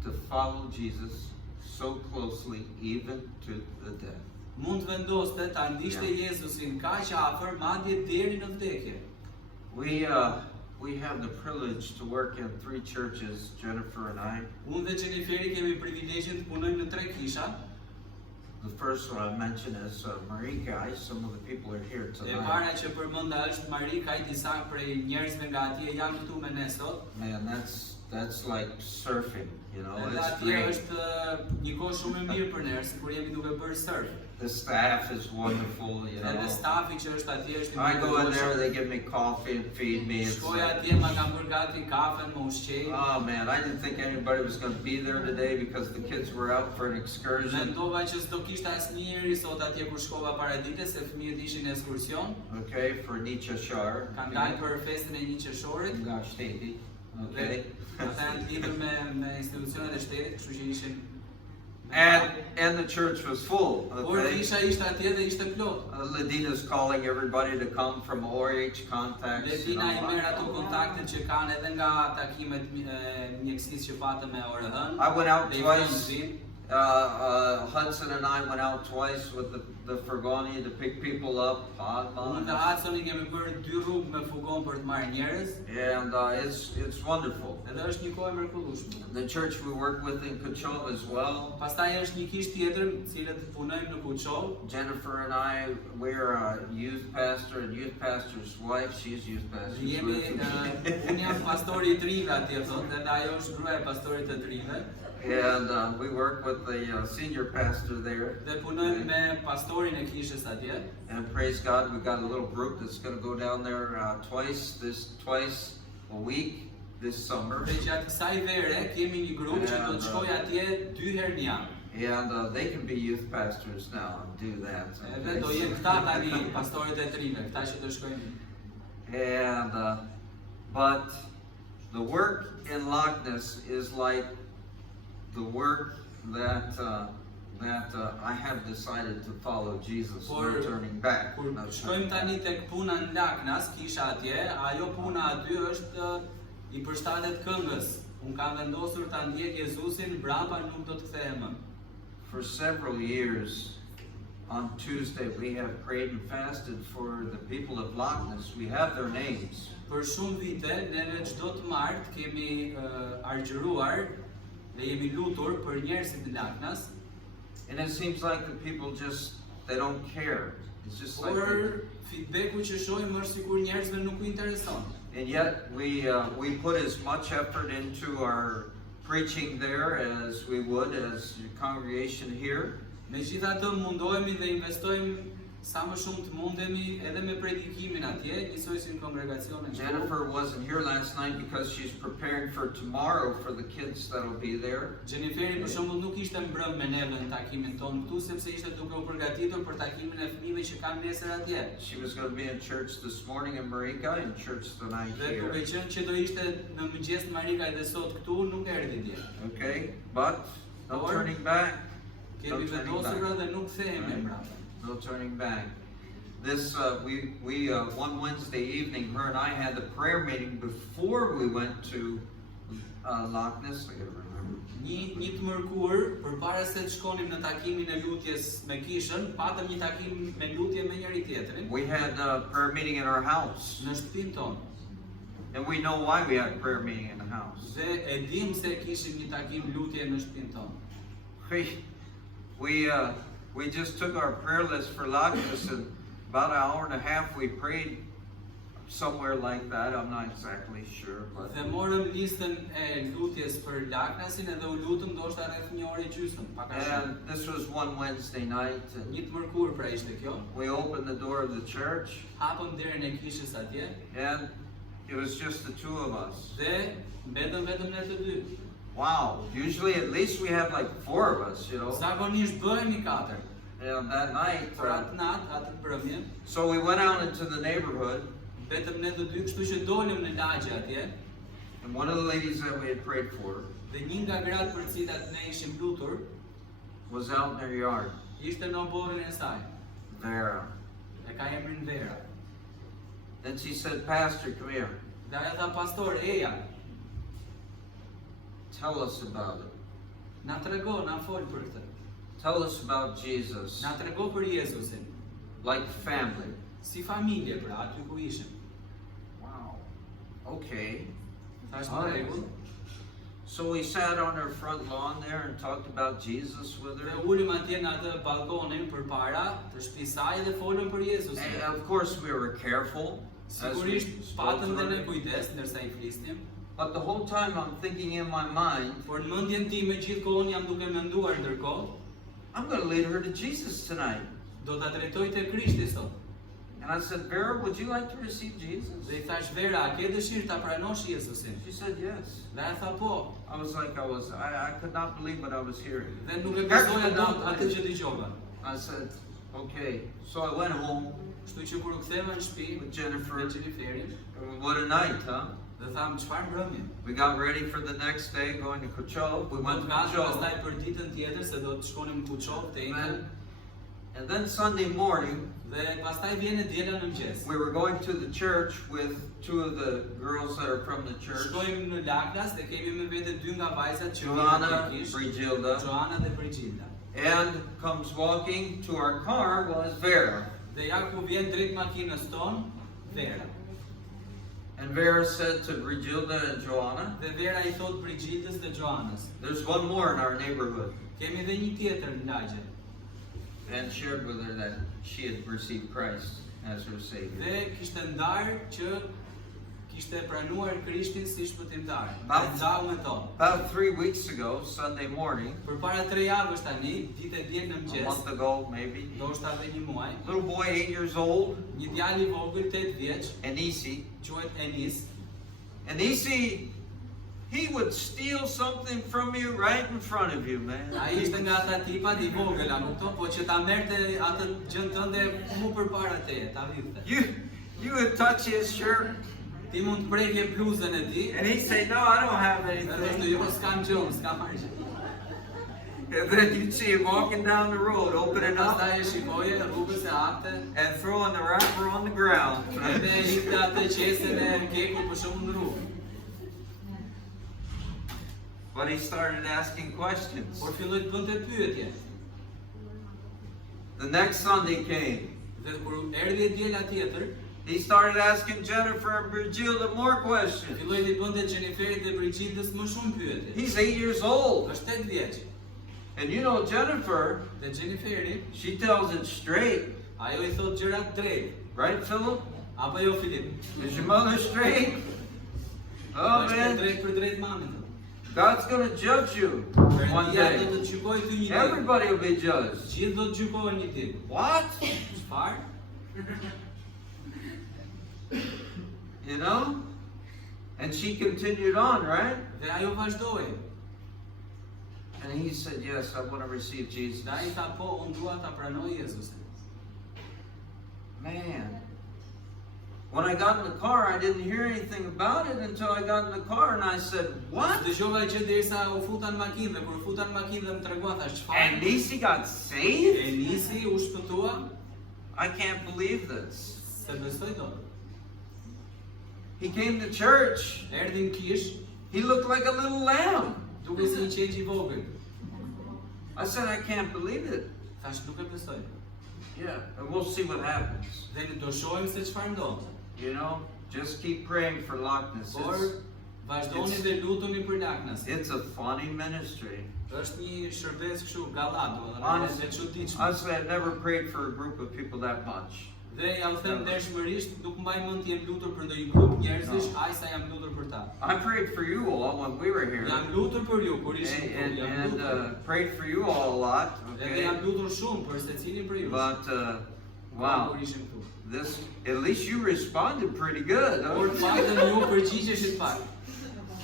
to follow Jesus so closely, even to the death. mund të vendoste ta ndiqte Jezusin kaq afër, madje deri në vdekje. We have the privilege to work in 3 churches, Jennifer and I. Unë dhe Jeniferi kemi privilegjin të punojmë në 3 kisha. The first one I mentioned is Marika. Some of the people are here E tonight. para që përmenda është Marika, disa prej njerëzve nga atje janë këtu me ne sot. Man, that's like surfing, you know. Edhe It's atje great. është një kohë shumë e mirë për ne, sikur jemi duke bërë surf. The staff is wonderful, you know. Edhe stafi që është atje është I I go in there, they give me coffee and feed me. It's Shkoja like, atje ma kanë bërë gati kafen, më ushqej. oh man, I didn't think anybody was going to be there today because the kids were out for an excursion. Mendova që s'do kishte asnjëri sot atje kur shkova para ditës, se fëmijët ishin në ekskursion. Okay, for Nietzsche Shar. Kanë dalë për festën e një qershorit. Nga shteti. Dhe Okay. ata janë të lidhur me institucionet e shtetit, kështu që ishin And the church was full. Por Okay. isha ishte atje dhe ishte plot. Ladina's calling everybody to come from ORH contacts. Dhe Tina I merr ato kontaktet që kanë edhe nga takimet mjekësisë që patëm me ORH-n. I went out Dhe I twice. vëmë vinë. Hudson and I went out twice with the Fergoni to pick people up, Unë dhe Adsoni kemi bërë 2 rrugë me fugon për të marrë njerëz, and it's wonderful. edhe është një kohë e mrekullueshme. The church we work with in Kuchov as well. Pastaj është një kishë tjetër, cilët punojmë në Kuchov. Jennifer and I, we're a youth pastor and youth pastor's wife. She's youth pastor's Jemi, wife. unë jam pastori i trive atje thotë, dhe ajo është gruaja e pastorit të trive. And we work with the senior pastor there. Dhe punojmë me pastorin e kishës atje. And praise God, we've got a little group that's going to go down there twice a week this summer. Dhe gjatë kësaj vere kemi një grup që do të shkojë atje 2 herë në javë. And they can be youth pastors now and do that. Edhe do jenë këta tani pastorit e trive, këta që do shkojnë. And but the work in Loch Ness is like the work that I have decided to follow Jesus, no turning back. Kur No shkojmë turning tani tek puna në Laknas, kisha atje, ajo puna aty është i përshtatet këngës. Unë kam vendosur ta ndjek Jezusin, brapa nuk do të kthehem më. For several years, on Tuesday we have prayed and fasted for the people of Loch Ness. We have their names. Për shumë vite, neve çdo të martë kemi argjëruar dhe jemi lutur për njerëzit në Laknas. And it seems like the people they don't care. It's just like Por feedbacku që shohim është sikur njerëzve nuk u intereson. and yet we put as much effort into our preaching there as we would as your congregation here. Megjithatë mundohemi dhe investojmë sa më shumë të mundemi edhe me predikimin atje, njësoj si në kongregacionin. Jennifer wasn't here last night because she's preparing for tomorrow for the kids that'll be there. Jenniferi për shembull nuk ishte mbrëm me neve në takimin tonë këtu sepse ishte duke u përgatitur për takimin e fëmijëve që kanë nesër atje. She was going to be in church this morning in Marika and church tonight Dhe here. duke qenë që do ishte në mëngjes në Marika dhe sot këtu, nuk erdhi dje. Okay, but no Or- turning back. Kemi vendosur dhe nuk kthehemi mbrapa. No turning back. This we one Wednesday evening, her and I had the prayer meeting before we went to Loch Ness. I gotta remember. Një të mërkur, përpara se të shkonim në takimin e lutjes me kishën, patëm një takim me lutje me njëri tjetrin We had a prayer meeting in our house, në shtëpinë tonë. and we know why we had a prayer meeting in the house. Dhe e dim se kishim një takim lutje në shtëpinë tonë. We just took our prayer list for Loch Ness, and about an hour and a half we prayed somewhere like that. I'm not exactly sure, but Dhe morëm listën e lutjes për Laknasin edhe u lutëm ndoshta rreth 1 orë e gjysmë, pak a shumë. and this was one Wednesday night, and Një të mërkur pra ishte kjo. we opened the door of the church, Hapëm derën e kishës atje and it was just the two of us. dhe mbetëm vetëm ne të dy. Wow, usually at least we have like 4 of us, you know. Zakonisht bëhemi 4. And that night, Por atë natë, atë mbrëmje, so we went out into the neighborhood, betëm ne të dy, kështu që dolëm në lagje atje. and one of the ladies that we had prayed for Dhe një nga gratë për cilat ne ishim lutur, was out in their yard, ishte në oborrin e saj. Vera. E ka emrin Vera. Then she said, "Pastor, come here. Dhe ajo tha, pastor, eja, Tell us about it. na trego, na fol për këtë. Tell us about Jesus, Na trego për Jezusin. like family." Si familje, pra, aty ku ishim. Wow. Okay. Thash në Alright. rregull. So we sat on her front lawn there and talked about Jesus with Dhe her. ulëm atje në atë balkonin përpara të shtëpisë saj dhe folëm për Jezusin. And of course we were careful as we Sigurisht spoke patëm to dhe ne her. kujdes ndërsa i flisnim, But the whole time I'm thinking in my mind, por në mendjen time gjithkohën jam duke menduar ndërkohë, I'm going to lead her to Jesus tonight. do ta drejtoj te Krishti sot. And I said, "Vera, would you like to receive Jesus?" Dhe i thash, Vera, a ke dëshirë ta pranosh Jezusin? She said yes. Dhe ajo tha po. I was like, I could not believe what I was hearing. Dhe nuk e besoja dot atë që dëgjova. I said, okay. So I went home Kështu që kur u ktheva në shtëpi with Jennifer. me Jenniferin, What a night, huh? dhe tham, çfarë mbrëmje? We got ready for the next day going to Kuchov. We went to Gati pastaj Kuchov. për ditën tjetër se do të shkonim në Kuchov te Inka. And then Sunday morning, Dhe pastaj vjen e diela në mëngjes. we were going to the church with 2 of the girls that are from the church, Shkojmë në Laknas dhe kemi me vete 2 nga vajzat që Joanna, vijnë kish, Brigilda. Joanna dhe Brigilda. and comes walking to our car was Vera. Dhe ja ku vjen drejt makinës tonë, Vera. And Vera said to Brigilda and Joanna, Dhe Vera I thot Brigildës dhe Joanës, there's one more in our neighborhood. kemi dhe një tjetër në lagje. And shared with her that she had received Christ as her Savior. Dhe kishte ndarë që kishte pranuar Krishtin si shpëtimtar. Ba- Dhe ndau me to. About 3 weeks ago, Sunday morning, Përpara 3 javësh tani, ditë e djel në a mëngjes, month ago maybe, ndoshta edhe një muaj, little boy 8 years old, një djalë I vogël 8 vjeç, Anisi. quhet Enis, Anisi, he would steal something from you right in front of you, man. ai ishte nga ata tipat I vogël, a kupton, po që ta merrte atë gjën tënde mu përpara teje, ta vidhte. You would touch his shirt, Ti mund të prekje bluzën e tij, and he'd say, no, I don't have edhe thoshte anything. jo s'kam gjën, s'kam marrë gjë. And then you'd see him walking down the road, opening up, Pastaj e shikoje rrugës e hapte, and throwing the wrapper on the ground. edhe e hipte atë qesën e kekut për shumë në rrugë. But he started asking questions. Por filloi të bënte pyetje. The next Sunday came. Dhe kur erdhi e diela tjetër, He started asking Jennifer and Brigilda more questions. filloi të bënte Jenniferit dhe Brigildës më shumë pyetje. He's 8 years old. Është 8 vjeç. And you know Jennifer, Dhe Jenniferi, she tells it straight. ajo I thot gjërat drejt. Right, Philip? Apo jo Filip? Is your mother straight? Oh, Është e man. drejt për drejt mamën. God's going to judge you one Perëndia do day. të gjykojë ty një ditë. Everybody will be judged. Gjithë do të gjykohen një ditë. What? Çfarë? You know? And she continued on, right? Dhe ajo vazhdoi. And he said, yes, I want to receive Jesus. Dhe ai tha po, unë dua ta pranoj Jezusin. Man. When I got in the car, I didn't hear anything about it until I got in the car and I said, what? Dëgjova gjë derisa u futa në makinë dhe kur u futa në makinë dhe më tregua thash çfarë? And Nisi got saved? E nisi u shpëtua, I can't believe this. se besoj dot. He came to church. Erdhi në kish, He looked like a little lamb. duke si një qeq I vogël. I said, I can't believe it. Thash nuk e besoj. Yeah, and we'll see what happens. Dhe ne do shohim se çfarë ndodh. You know, just keep praying for Lockness. Por vazhdoni It's- dhe lutuni për Laknas. It's a funny ministry. Është një shërbes kështu gallat, domethënë Honestly, e çuditshme. honestly, I've never prayed for a group of people that much. Dhe jam them ndershmërisht, nuk mbaj mend të jem lutur për ndonjë grup njerëzish, No. aq sa jam lutur për ta. I prayed for you all when we were here. Jam lutur për ju kur ishim And, këtu, jam and lutur. prayed for you all a lot. Edhe Okay? jam lutur shumë për secilin për ju. But, wow, Kur ishim këtu. this, at least you responded pretty good. Por të Huh? paktën ju përgjigjeshit pak.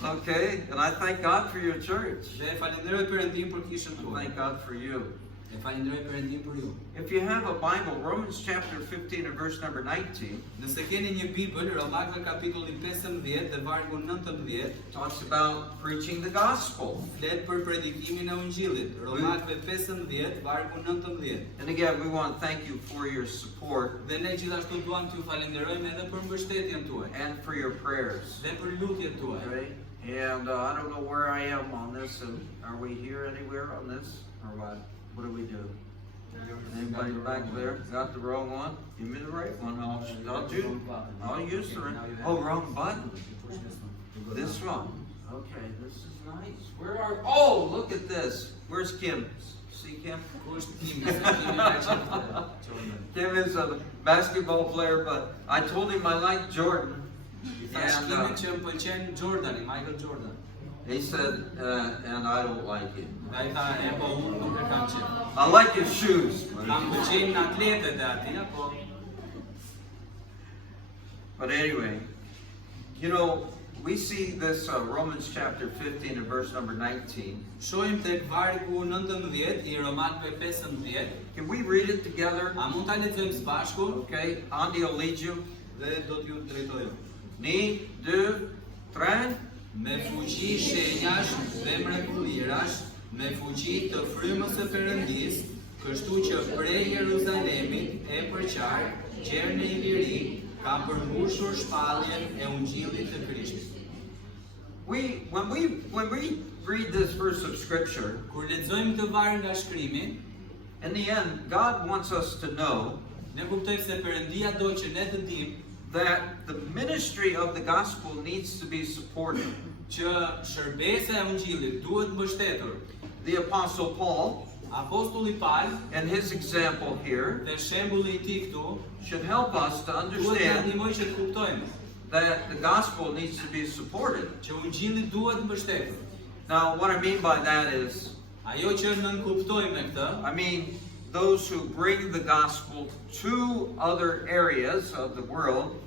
Okay, and I thank God for your church. Dhe falenderoj Perëndin për kishën tuaj. Thank God for you. E falenderoj Perëndin për ju. If you have a Bible, Romans chapter 15 and verse number 19 Nëse keni një Bibël, Romakëve kapitulli 15 dhe vargu 19, talks about preaching the gospel. flet për predikimin e Ungjillit. Romakëve 15 vargu 19. And again, we want to thank you for your support Dhe ne gjithashtu duam t'ju falenderojmë edhe për mbështetjen tuaj and for your prayers. dhe për lutjet tuaj. Okay? And I don't know where I am on this, and are we here anywhere on this, or what? What do we do? Anybody back there got the wrong one? Give me the right one. I'll use the right. Oh, wrong button. This one. Okay, this is nice. Where are? Oh, look at this. Where's Kim? See Kim? Kush Kimi, se Kimi na qenë Kim is a basketball player, but I told him I like Jordan. Thash And Kimi që më pëlqen Jordani, Michael Jordan. he said, and I don't like it. Dhe ai tha, e po unë nuk e kam qenë. I like his shoes. Kam pëlqejnë atletët e aty, po But anyway, you know, we see this Romans chapter 15 and verse number 19. shohim tek vargu 19 I Romakëve 15. Can we read it together? A mund ta lexojmë së bashku Okay, Andy will lead you. dhe do t'ju drejtoj. Ni, du, tre. Me fuqi shenjash dhe mrekullirash, me fuqi të frymës së Perëndis, kështu që prej Jeruzalemit e përqar, gjerën e liri, ka përmbushur shpalljen e Ungjillit të Krishtit. When we read this verse of Scripture, Kur lexojmë këtë varg nga shkrimi, in the end, God wants us to know ne kuptojmë se Perëndia do që ne të dimë that the ministry of the gospel needs to be supported. që shërbesa e Ungjillit duhet mbështetur. The Apostle Paul, Apostulli Paul and his example here, dhe shembulli I tij këtu should help us to duhet të understand ndihmojë që të kuptojmë that the gospel needs to be supported. që Ungjilli duhet mbështetur. Now, what I mean by that is, Ajo që nën kuptojmë me këtë, I mean, those who bring the gospel to other areas of the world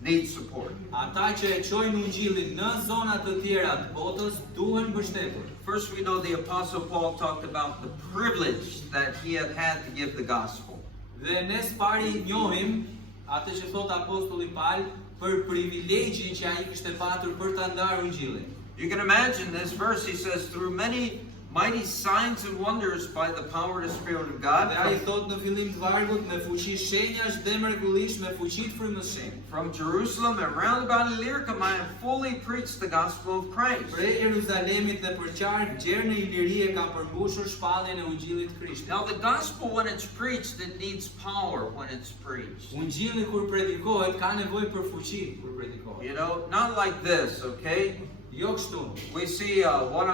need support. ata që e çojnë Ungjillin në zona të tjera të botës duhen mbështetur. First, we know the Apostle Paul talked about the privilege that he had to give the gospel. Dhe ne së pari njohim atë që thot Apostulli Paul për privilegjin që ai kishte patur për ta ndarë Ungjillin. You can imagine this verse, he says, through many mighty signs and wonders by the power of the Spirit of God, Dhe ai thot në fillim të vargut me fuqi shenjash dhe mrekullish me fuqi të frymës shenjtë. from Jerusalem and round about Illyricum, I have fully preached the gospel of Christ. Prej Jeruzalemit dhe për qark gjerë në Iliri e ka përmbushur shpalljen e Ungjillit të Krishtit. Now, the gospel, when it's preached, it needs power when it's preached. Ungjilli kur predikohet ka nevojë për fuqi kur predikohet. You know, not like this, okay? Jo kështu. We see one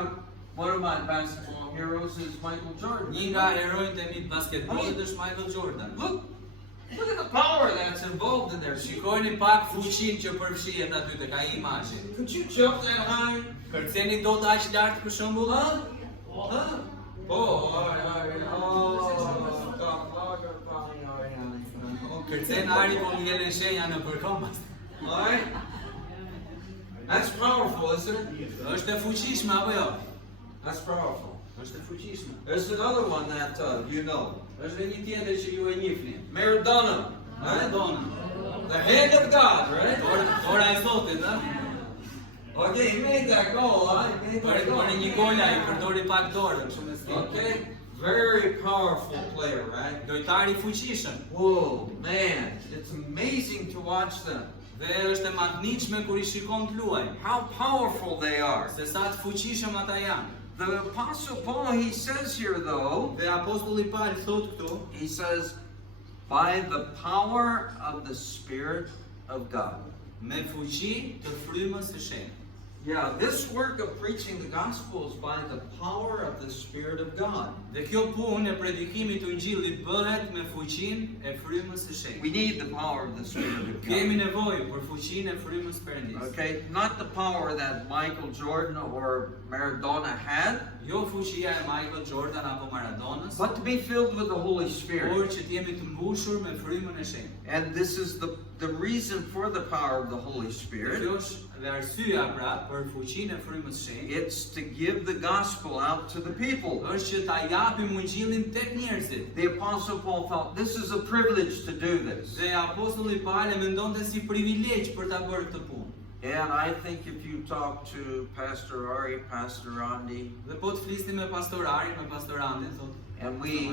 of my basketball heroes is Michael Jordan. Një nga heronjtë e mi të basketbollit është Michael Jordan. Look at the power that's involved in there. Shikojeni pak fuqinë që përfshihet aty tek ai imazhi. Could you jump that high? Kërceni dot aq lart për shembull? Kërcen ari po ngelen shenja në përkompas. Alright? That's powerful, isn't it? Është e fuqishme apo jo? That's powerful. Është e fuqishme. There's another one that you know. Është edhe një tjetër që ju e njihni. Maradona. Right? Maradona. The hand of God, right? Ora e Zotit, ha? Okay, he made that goal, huh? He made that goal. Për një gol ai përdori pak dorën, shumë e stil. Okay, very powerful player, right? Lojtari I fuqishëm. Whoa, man, it's amazing to watch them. Dhe është e madhnitshme kur I shikon të luajnë. How powerful they are. Se sa të fuqishëm ata janë. The Apostle Paul, he says here though, Dhe Apostulli Paul thot këtu, he says, by the power of the Spirit of God. me fuqi të frymës së shenjtë. Yeah, this work of preaching the gospel is by the power of the Spirit of God. Dhe kjo punë e predikimit të Ungjillit bëhet me fuqinë e frymës së shenjtë. We need the power of the Spirit of Kemi God. nevojë për fuqinë e frymës Perëndis. Okay, not the power that Michael Jordan or Maradona had, Jo fuqia e Michael Jordan apo Maradonës, but to be filled with the Holy por Spirit. që të jemi të mbushur me frymën e shenjtë. And this is the reason for the power of the Holy Spirit. Kjo është dhe arsyeja pra për fuqinë e frymës së shenjtë. It's to give the gospel out to the people. Është që ta japim Ungjillin tek njerëzit. The Apostle Paul felt this is a privilege to do this. Dhe Apostulli Paul e mendonte si privilegj për ta bërë këtë punë. And I think if you talk to Pastor Ari, Pastor Randy, Dhe po të flisni me Pastor Ari, me Pastor Andi, thot. and we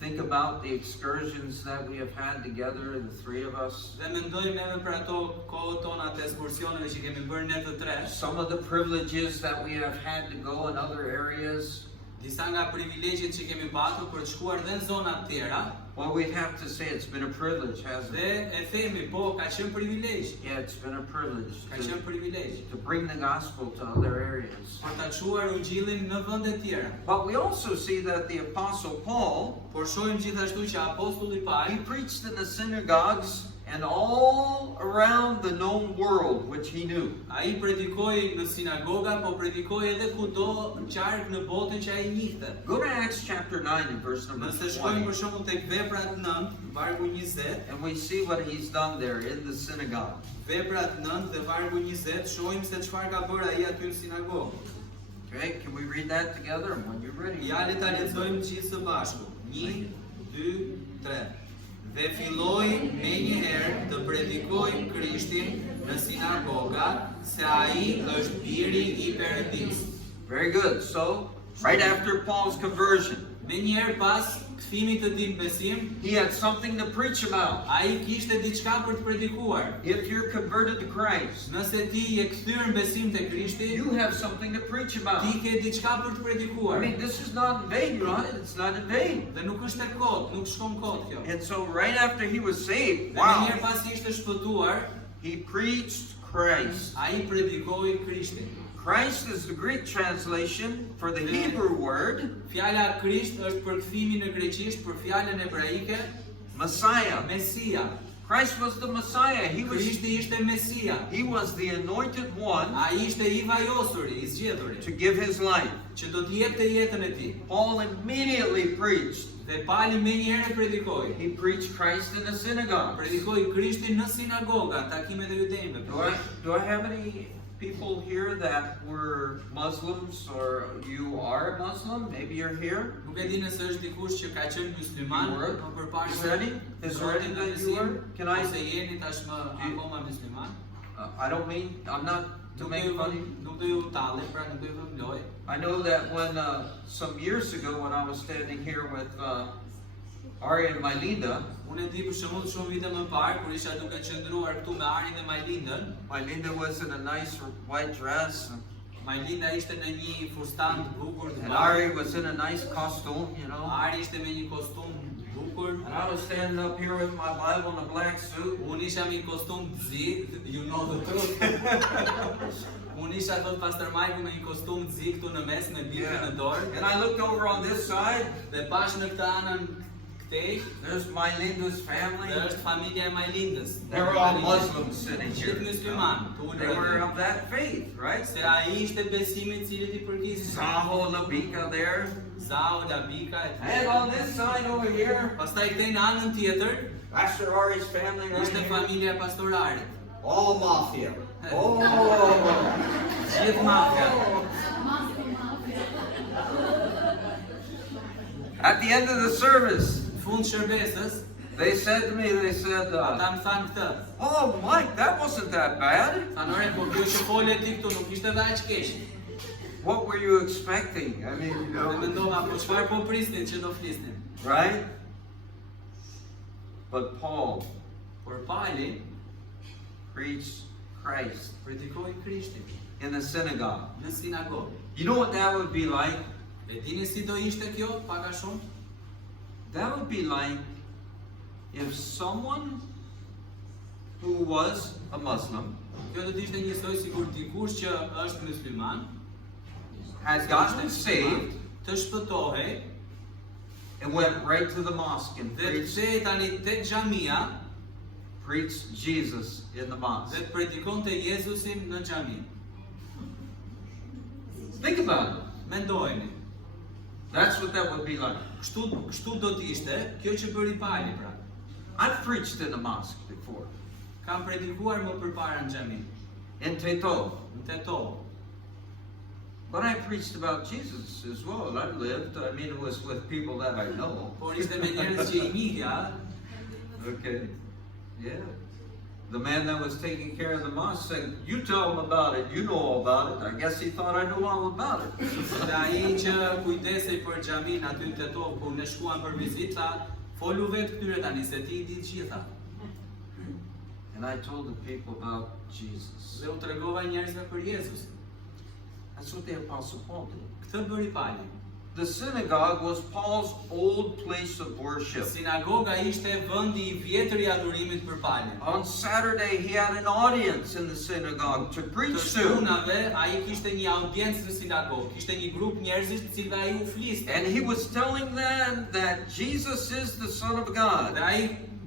think about the excursions that we have had together, the three of us, Dhe mendojmë edhe për ato kohët tona të ekskursioneve që kemi bërë ne të tre, some of the privileges that we have had to go in other areas, disa nga privilegjet që kemi patur për të shkuar dhe në zona të tjera, well, we'd have to say it's been a privilege, hasn't dhe it? e themi, po, ka qenë privilegj, Yeah, it's been a privilege ka qenë to, privilegj, to bring the gospel to other areas. për ta çuar Ungjillin në vende tjera. But we also see that the Apostle Paul, Por shohim gjithashtu që Apostulli he Paul preached in the synagogues and all around the known world, which he knew. ai predikoi në sinagoga, po predikoi edhe kudo qark në botën që ai njihte. Go to Acts chapter 9 and verse number Nëse shkojmë 20, për shembull tek Veprat 9, vargu 20, and we see what he's done there in the synagogue. Veprat 9 dhe vargu 20, shohim se çfarë ka bërë ai aty në sinagogë. Okay, can we read that together? When you're ready. Ja le ta lexojmë gjithë së bashku. 1, 2, 3. Dhe filloi menjëherë të predikojë Krishtin në sinagoga se ai është biri I Perëndisë. Very good. So, right after Paul's conversion, Menjëherë pas kthimit të tij në besim, he had something to preach about. ai kishte diçka për të predikuar. If you're converted to Christ, Nëse ti je kthyer në besim te Krishti, you have something to preach about. ti ke diçka për të I predikuar. mean, this is not in vain, right? It's not in vain. Dhe nuk është e kot, nuk shkon kot kjo. And so right after he was saved, Dhe një herë wow, pasi ishte shpëtuar, he preached Christ. ai predikoi Krishtin. Christ is the Greek translation for the Hebrew word Fjala Krisht është përkthimi në greqisht për fjalën hebraike Messiah. Mesia. Christ was the Messiah. Krishti ishte Mesia. He was the anointed one Ai ishte i vajosuri, i zgjedhuri, to give his life. që do të jepte jetën e tij. Paul immediately preached. Dhe Pali më njëherë predikoi. He preached Christ in the synagogue. Predikoi Krishtin në sinagoga, takimet e judejve. Do I have any people here that were Muslims or you are a Muslim? Maybe you're here. Nuk e di nëse është dikush që ka qenë musliman, You were? por përpara Is there any? Is there any that you were? Can I? Ose jeni tashmë akoma musliman? I don't mean, I'm not to make funny. Nuk do ju tallem, pra nuk do ju vëm lojë. I know that when some years ago when I was standing here with Ari and Mylinda, Unë e di për shembull shumë vite më parë kur isha duke qëndruar këtu me Arin dhe Majlindën. Mylinda was in a nice white dress Majlinda ishte në një fustan të bukur të and bardhë. Ari was in a nice costume, you know. Ari ishte me një kostum të bukur. And I was standing up here with my Bible in a black suit. Unë isha me një kostum të zi, you know the truth. Unë isha thot Pastor Majku me një kostum të zi këtu në mes me Biblën në dorë. And I looked over on this side. Dhe pash në këtë anën këtej, There's Mylinda's family. dhe është familja e Majlindës. They were all Muslims sitting here. Gjithë musliman, të They were ulur. of that faith, right? Se ai ishte besimi i cilit i përkisin. Saho Labika there. Zao, Labika, And on this side over here, pastaj këtej në anën tjetër, Pastor Ari's family right ishte here. familja e pastorarit. All mafia. Oh. Gjithë mafia. At the end of the service, Fund shërbesës, they said to me, they said, ata më thanë këtë. oh, Mike, that wasn't that bad. Thanë, ore, po kjo që fole ti këtu nuk ishte dhe aq keq. What were you expecting? I mean, you Dhe know, mendova, po çfarë po prisnin që do flisnin? right? But Paul Por Pali preached Christ predikoi Krishtin in the synagogue. në sinagogë. You know what that would be like? E dini si do ishte kjo, pak a shumë? That would be like if someone who was a Muslim Kjo do të ishte njësoj sikur dikush që është musliman, had gotten saved të shpëtohej and went right to the mosque and dhe të kthehej tani tek xhamia preached Jesus in the dhe mosque. të predikonte Jezusin në xhami. Think about it. Mendojeni. That's what that would be like. Kështu do të ishte kjo që bëri Pali pra. I've preached in the mosque before, Kam predikuar më përpara në xhami, in Teto, në Tetov. but I preached about Jesus as well. I lived, I mean, it was with people that I know. Por ishte me njerëz që i njihja. Okay, yeah. The man that was taking care of the mosque said, you tell him about it, you know all about it. I guess he thought I knew all about it. Dhe ai që kujdesej për xhamin aty në Tetov kur ne shkuam për vizitë, tha, folu vetë këtyre tani se ti i di të gjitha. And I told the people about Jesus. Dhe u tregova njerëzve për Jezus. That's what the Apostle Paul did. Këtë bëri Pali. The synagogue was Paul's old place of worship. Sinagoga ishte vendi i vjetër i adhurimit për Palin. On Saturday, he had an audience in the synagogue to Të preach to. shtunave, ai kishte një audiencë në sinagogë, kishte një grup njerëzish të cilëve ai u fliste. And he was telling them that Jesus is the Son of God. Dhe ai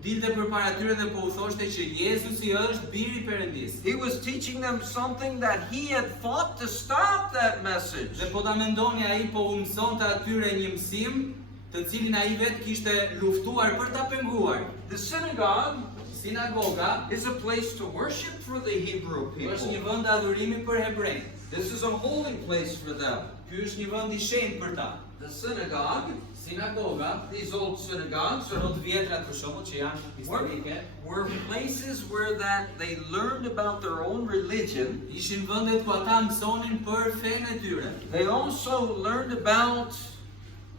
dilte përpara tyre dhe po u thoshte që Jezusi është biri i Perëndis. He was teaching them something that he had fought to stop that message. Dhe po ta mendoni ai po u mësonte atyre një mësim të cilin ai vetë kishte luftuar për ta penguar. The synagogue Sinagoga is a place to worship for the Hebrew është një people. vend adhurimi për hebrejt. This is a holy place for them. Ky është një vend i shenjtë për ta. The synagogue, Sinagoga, these old synagogues, këto të vjetra për shembull që janë historike, were places where that they learned about their own religion. ishin vendet ku ata mësonin për fenë e tyre. They also learned about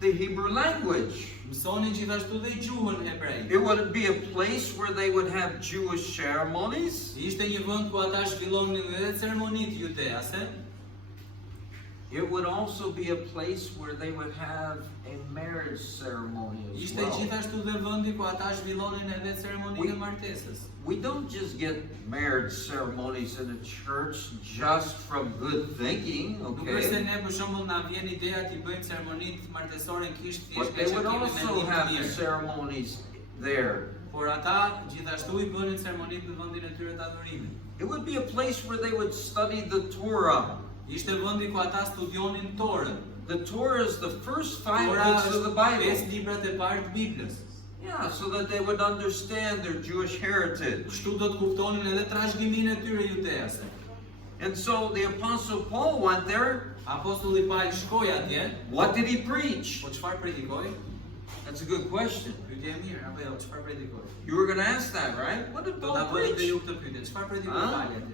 the Hebrew language. Mësoni gjithashtu dhe gjuhën hebrej. It would be a place where they would have Jewish ceremonies. Ishte një vend ku ata zhvillonin edhe ceremonitë judease. It would also be a place where they would have a marriage ceremony as Ishte well. gjithashtu dhe vendi ku ata zhvillonin edhe ceremoninë e martesës. We don't just get marriage ceremonies in a church just from good thinking, Nuk është se okay? ne për shembull na vjen ideja të bëjmë ceremonitë martesore në kishë But thjesht they me would qëllimin e also një have të mirë. ceremonies there. Por ata gjithashtu i bënin ceremonitë në vendin e tyre të adhurimit. It would be a place where they would study the Torah. Ishte vendi ku ata studionin Torën. The Torah is the first 5 Tora books of the është Bible. 5 librat e parë të Biblës. Yeah, so that they would understand their Jewish heritage. Kështu do të kuptonin edhe trashëgiminë e tyre judease. And so the Apostle Paul went there. Apostulli Paul shkoi atje, What did he preach? po çfarë predikoi? That's a good question. Pyetje e mirë, apo jo, çfarë predikoi? You were going to ask that, right? What did Do Paul ta bëni dhe preach? ju këtë pyetje. Çfarë predikoi Ah? Pauli atje?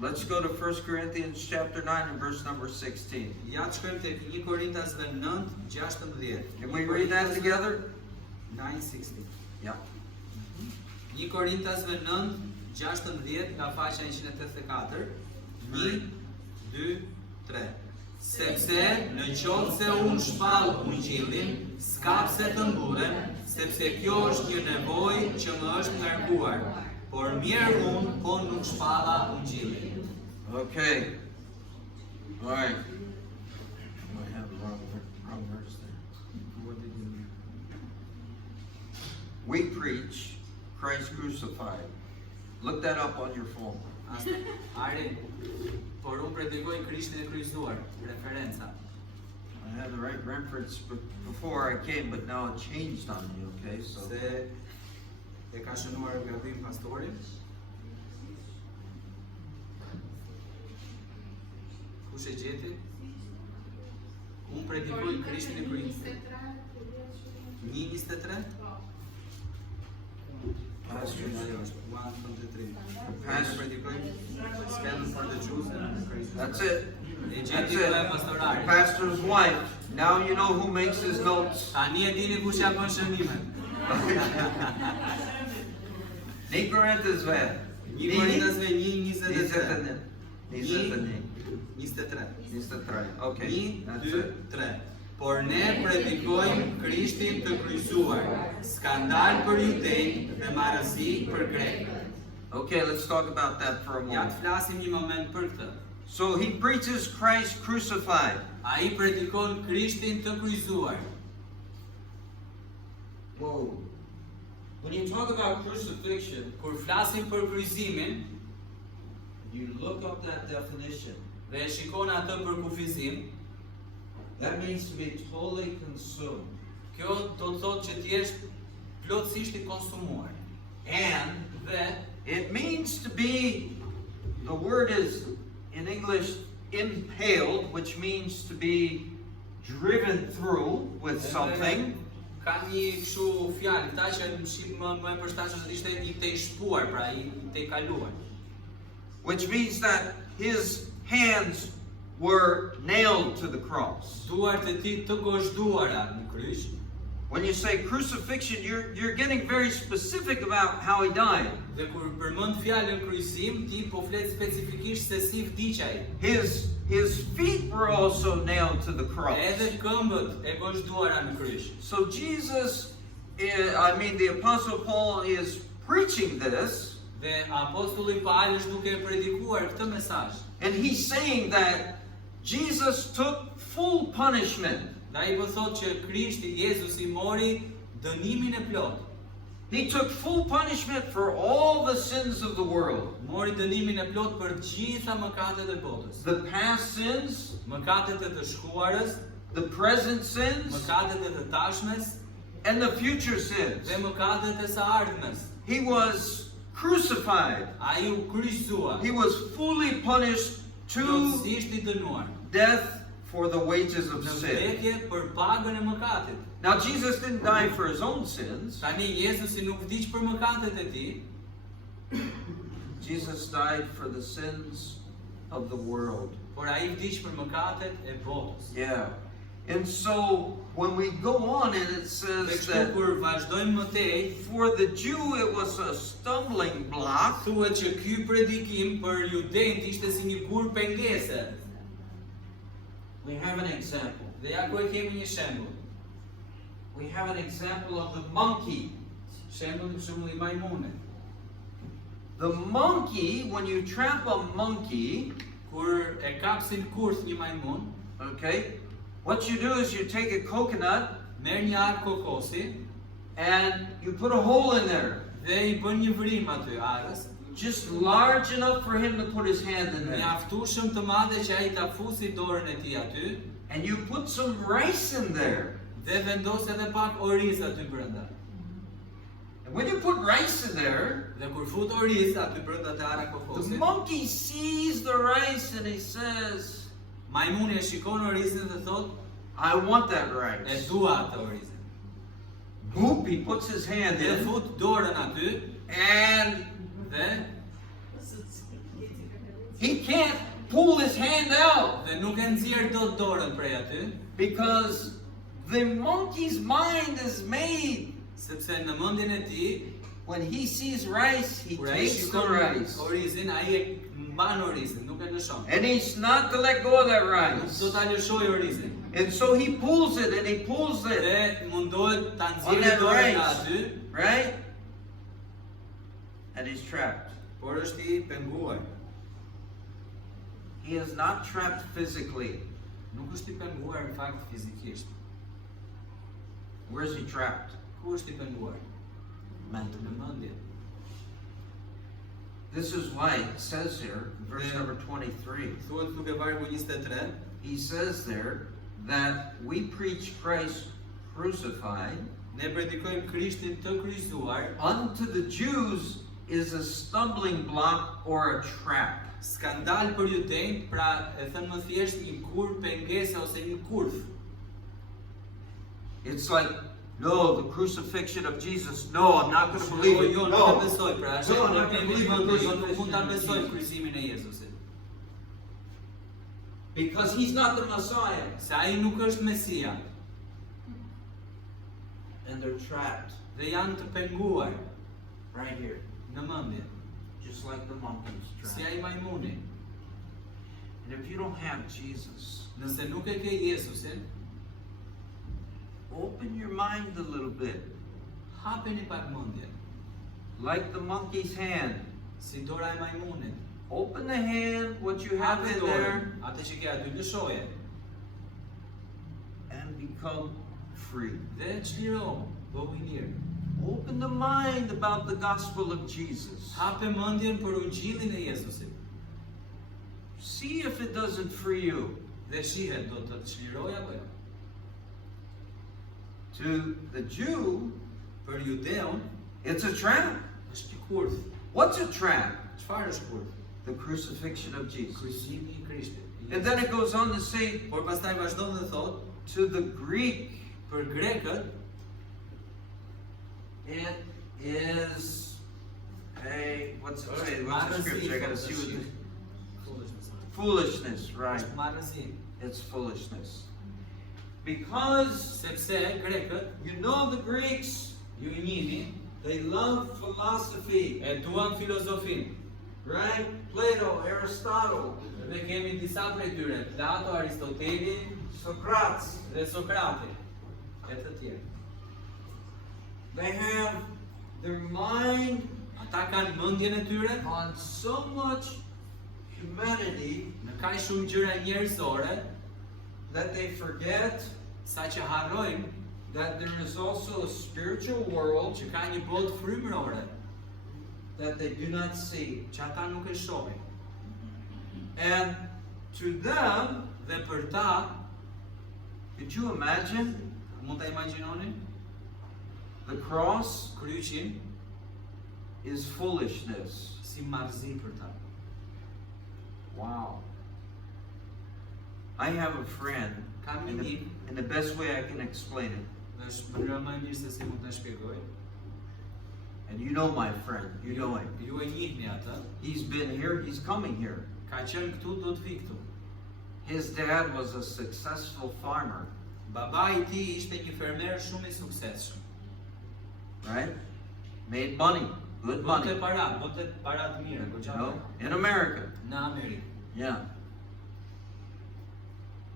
Let's go to 1 Corinthians chapter 9 and verse number 16. Ja të shkojmë tek 1 Korintasve 9:16. Can we read that together? 9:16. Yeah. 1 Korintasve 9:16 nga faqja 184. 1, 2, 3. Sepse në qoftë se unë shpall ungjillin, s'ka pse të mburem, sepse kjo është një nevojë që më është ngarkuar. Por mirë unë, po nuk shpalla ungjillin. Okay. All right. I have the wrong verse there. We preach Christ crucified. Look that up on your phone. Are, por unë predikoj Krishtin e kryqëzuar, referenca. I had the right reference before I came, but now it changed on me, okay? So Se e ka shënuar gabim pastori. Kush e gjeti? Unë predikoj Krishtin e kryqëzuar. 1:23? Pastor, 1:23. Pastor. Predikoj Scandal for the Jews. that's it. E That's gjeti dhe it. pastorari. Pastor's wife. Now you know who makes his notes. Tani e dini kush ja bën shënimet. 1 Corinthians 1 Korintasve 1:23. 23. 23. Okay. 1, That's 2, it. 3. Por ne predikojmë Krishtin të kryqëzuar, skandal për judej dhe marrësi për grek. Okay, let's talk about that for a Ja moment. të flasim një moment për këtë. So he preaches Christ crucified. Ai predikon Krishtin të kryqëzuar. Whoa. When you talk about crucifixion, Kur flasim për kryqëzimin you look up that definition. dhe e shikon atë për kufizim, That means to be totally consumed. kjo do të thotë që ti jesh plotësisht i konsumuar. And Dhe it means to be, the word is in English impaled, which means to be driven through with something. ka një kështu fjalë, këta që në shqip më e përshtatshëm ishte i të shpuar, pra i të kaluar. Which means that his hands were nailed to the cross. Duart e tij të gozhduara në kryq. When you say crucifixion, you're getting very specific about how he died. Dhe kur përmend fjalën kryqëzim, ti po flet specifikisht se si vdiq ai. His feet were also nailed to the cross. Edhe këmbët e gozhduara në kryq. So Jesus, the Apostle Paul is preaching this, Dhe apostulli Paul është duke predikuar këtë mesazh. and he's saying that Jesus took full punishment. Dhe ai po thotë që Krishti Jezusi mori dënimin e plot. He took full punishment for all the sins of the world. Mori dënimin e plot për gjitha mëkatet e botës. The past sins, Mëkatet e të shkuarës, the present sins, mëkatet e të tashmes and the future sins. dhe mëkatet e së ardhmes. He was crucified. Ai u kryqëzua. He was fully punished to Plotësisht i dënuar. death for the wages of Në sin. vdekje për pagën e mëkatit. Now Jesus didn't die for his own sins. Tani Jezusi nuk vdiq për mëkatet e tij, Jesus died for the sins of the world. por ai vdiq për mëkatet e botës. Yeah. And so when we go on and it Dhe says kështu that kur vazhdojmë më tej, for the Jew it was a stumbling block, thuhet që ky predikim për judejt ishte si një kur pengese. we have an example. Dhe ja ku e kemi një shembull. We have an example of the monkey. Shembulli për shembull I majmunit. The monkey, when you trap a monkey, Kur e kapsin kurth një majmun, okay, what you do is you take a coconut merr një ar kokosi and you put a hole in there, dhe I bën një vrim aty arës, just large enough for him to put his hand in there. mjaftueshëm të madhe që ai ta fusi dorën e tij aty And you put some rice in there. dhe vendos edhe pak oriz aty brenda. And when you put rice in there, Dhe kur fut oriz aty brenda te ara the kokosit, monkey sees the rice and he says, majmuni e shikon orizin dhe thot, I want that e rice. dua atë orizin. Boop, he puts his hand Dhe in fut dorën aty and dhe he can't pull his hand out nuk e nxjerr dot dorën prej aty, because the monkey's mind is made. sepse në mendjen e tij When he sees rice, he kur ai takes the shikon rice. orizin, ai e mban orizin, nuk e lëshon. And he's not to let go of that Nuk rice. do ta lëshoj orizin. And so he pulls it and he pulls it, Dhe mundohet ta On nxjerrë that dorën nga rice. aty, right? And he's trapped. por është I penguar. He is not trapped physically. Nuk është I penguar në fakt fizikisht. Where is he trapped? Ku është I penguar? Mentally. Në mendje. This is why it says here, verse Yeah. number 23, Thuhet duke vargu 23, he says there that we preach Christ crucified. ne predikojmë Krishtin të kryqëzuar, Unto the Jews is a stumbling block or a trap. skandal për judejt, pra e thënë më thjesht një kur pengese ose një kurth. It's like, no, the crucifixion of Jesus. No, I'm not going to believe it. Jo, nuk No. e besoj, pra është No, e I'm not kemi going to believe mendje, jo the nuk mund ta crucifixion besoj of Jesus. kryqëzimin e Jezusit. Because he's not the Messiah. Se ai nuk është Mesia And they're trapped dhe janë të penguar right here. në mendje, Just like the monkeys si trapped. ai majmuni. And if you don't have Jesus, Nëse nuk e ke Jezusin, open your mind a little bit. hapeni pak mendjen, Like the monkey's hand. si dora e majmunit. Open the hand, what you have Hape in dorën, there, atë që ke aty lëshoje and become free. dhe çliro, bëhu I lirë. Open the mind about the gospel of Jesus. Hape mendjen për ungjillin e Jezusit. See if it doesn't free you. Dhe shihet do të çliroj apo jo. To the Jew, Për judeun it's a trap. është një kurth. What's a trap? Çfarë është kurth? The crucifixion of Jesus. Kryqëzimi I Krishtit. And then it goes on to say, Por pastaj vazhdon dhe thot, to the Greek, për grekët it is a, what's it say? What's the marrëzi, scripture? I gotta see what the, Foolishness. foolishness, right? Është marrëzi. It's foolishness. Because, Sepse grekët, you know, the Greeks, ju I njihni, they love philosophy, e duan filozofin. right? Plato, Aristotle, Dhe kemi disa prej tyre, Plato, Aristoteli Socrates. dhe Sokrati, e të tjerë. They have their mind Ata kanë mendjen e tyre on so much humanity në kaq shumë gjëra njerëzore, that they forget sa që harrojnë that there is also a spiritual world që ka një botë frymërore that they do not see. që ata nuk e shohin. And to them, Dhe për ta, could you imagine mund ta imagjinoni, the cross kryqin is foolishness. si marrëzi për ta. Wow. I have a friend, Kam in një the, nik, in the best way I can explain it. dhe është mënyra më e mirë se si mund ta shpjegoj. And you know my friend, you know him. Ju e njihni atë, He's been here, he's coming here. ka qenë këtu, do të vi këtu. His dad was a successful farmer. Babai I tij ishte një fermer shumë I suksesshëm. right? Made money, good money. Bënte para të mira, You goxha. know, in America. Në Amerikë. Yeah.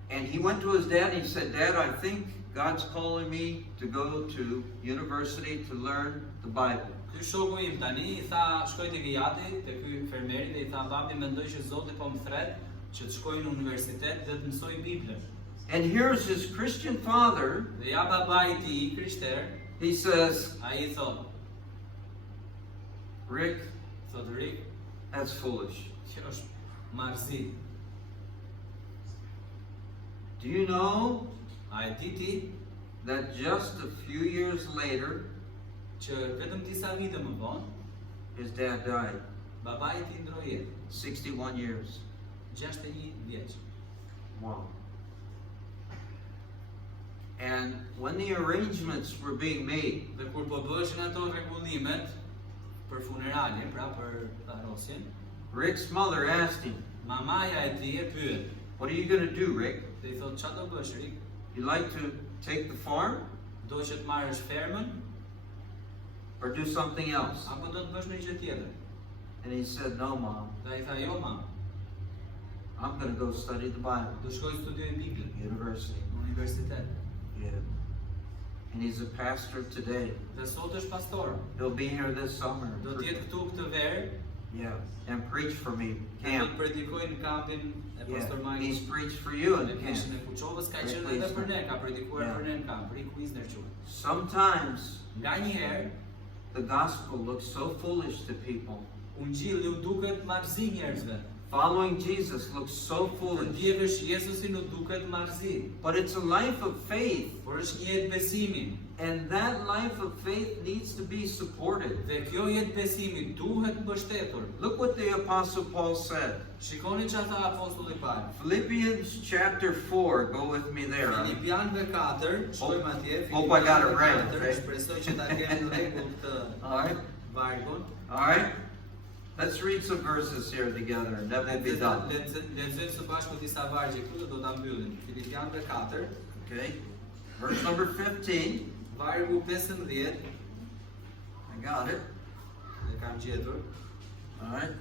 And he went to his dad and he said, Dad, I think God's calling me to go to university to learn the Bible. Ky shoku im tani I tha, shkoj tek Jati, tek ky fermeri dhe I tha, babi mendoj që Zoti po më thret që të shkoj në universitet dhe të mësoj Biblën. And here's his Christian father. Dhe ja babai I tij, krishter, He says, ai thot, Rick, Rick, that's foolish. që është marrëzi. Do you know A e di ti that just a few years later, që vetëm disa vite më vonë, his dad died? babai I tij ndroi jetë, 61 years. 61 vjeç. Wow. And when the arrangements were being made, Dhe kur po bëheshin ato rregullimet për funeralin, pra për tharosjen, Rick's mother asked him, mamaja e tij e pyet. What are you going to do, Rick? Dhe I thot, çfarë do bësh, Rik? You like to take the farm Do që të marrësh fermën or do something else? apo do të bësh një gjë tjetër? And he said, No, Mom, Dhe ai tha, jo ma, I'm going to go study the Bible. do shkoj studioj Biblën University. në universitet. Yeah. And he's a pastor today. Dhe sot është pastor. He'll be here this summer. Do të jetë këtu këtë verë, Yeah. And preach for me. do të Camp. predikoj në kampin e pastor Yeah. He's Majkut. preached for you in Në the camp. kishën e Kuçovës ka Rick qenë edhe për Wisner. ne, ka predikuar Yeah. për ne në kamp, Rick Wisner quhet. Sometimes Nganjëherë the gospel looks so foolish to people. Ungjilli u duket marrëzi njerëzve. Following Jesus looks so Kur foolish. ndjekësh Jezusin u duket marrëzi, But it's a life of faith. por është një jetë besimi. And that life of faith needs to be supported. Dhe kjo jetë besimi duhet mbështetur. Look what the Apostle Paul said. Shikoni çfarë tha apostulli Paul. Philippians chapter 4, go with me there. Filipianëve 4, shkojmë atje. Hope I got it right, Filipianëve 4, okay? Shpresoj që ta keni në rregull këtë Alright, vargun. alright. Let's read some verses here together and then we'll be done. Lexojmë së bashku disa vargje këtu dhe do ta mbyllim. Filipianëve 4, Okay? Verse number 15. vargu 15, I got it. e kam gjetur. Alright.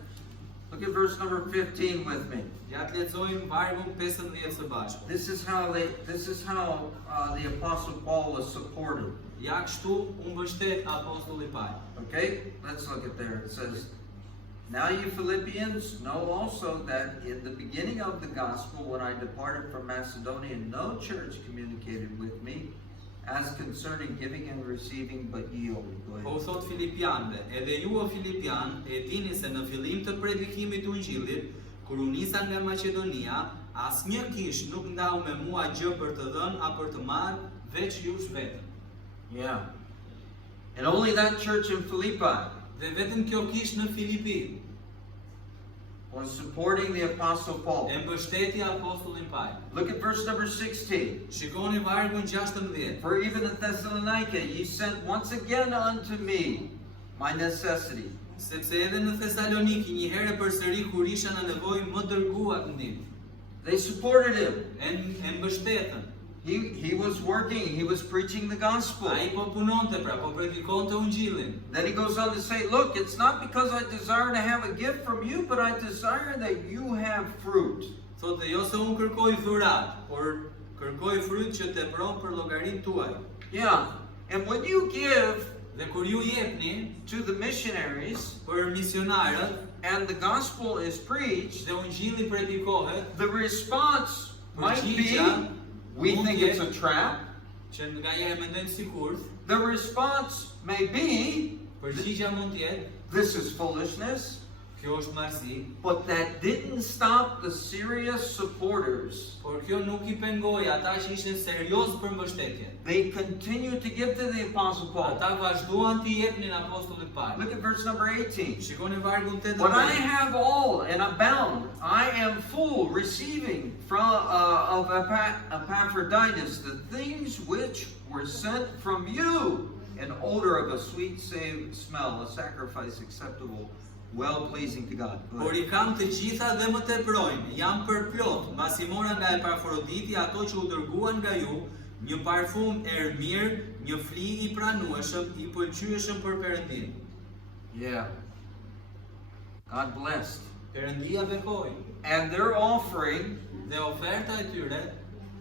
Look at verse number 15 with me. Ja të lexojmë vargun 15 së bashku. This is how the Apostle Paul was supported. Ja kështu u mbështet apostulli Paul. Okay? Let's look at there. It says, Now you Philippians know also that in the beginning of the gospel, when I departed from Macedonia, no church communicated with me as concerning giving and receiving, but ye only. Go Po ahead. thot Filipianëve, edhe ju o Filipian, e dini se në fillim të predikimit të Ungjillit, kur u nisa nga Maqedonia, asnjë kish nuk ndau me mua gjë për të dhënë apo për të marrë, veç jush vetëm. Yeah. And only that church in Philippi Dhe vetëm kjo kish në Filipi was supporting the Apostle Paul. e mbështeti apostullin Paul. Look at verse number 16. Shikoni vargun 16. For even at Thessalonica ye sent once again unto me my necessity. Sepse edhe në Thesaloniki një herë përsëri kur isha në nevojë më dërguat ndim. They supported him. E mbështetën. He was working, he was preaching the gospel. Ai po punonte, pra po predikonte Ungjillin. Then he goes on to say, look, it's not because I desire to have a gift from you, but I desire that you have fruit. Thotë jo se unë kërkoj dhurat, por kërkoj fryt që të pron për llogarinë tuaj. Yeah. And when you give Dhe kur ju jepni to the missionaries për misionarët and the gospel is preached, dhe Ungjilli predikohet, the response might be, përgjigja we mund think jetë it's a trap. që nganjëherë mendojnë sikur, The response may be, përgjigja mund të jetë, this is foolishness. kjo është marrëzi, But that didn't stop the serious supporters. por kjo nuk I pengoi ata që ishin serioz për mbështetje. They continued to give to the Apostle Paul. Ata vazhduan të jepnin apostullit Paul. Look at verse number 18. Shikoni vargun 18. When I have all and abound, I am full, receiving from of Epaphroditus the things which were sent from you, an odor of a sweet smell, a sacrifice acceptable, well-pleasing to God. Go Por ahead. I kam të gjitha dhe më teprojnë, jam përplot, mbasi mora nga Epafroditi ato që u dërguan nga ju, një parfum mirë, një fli i pranueshëm, i pëlqyeshëm për Perëndin. Yeah. God blessed. Perëndia bekoi. And their offering Dhe oferta e tyre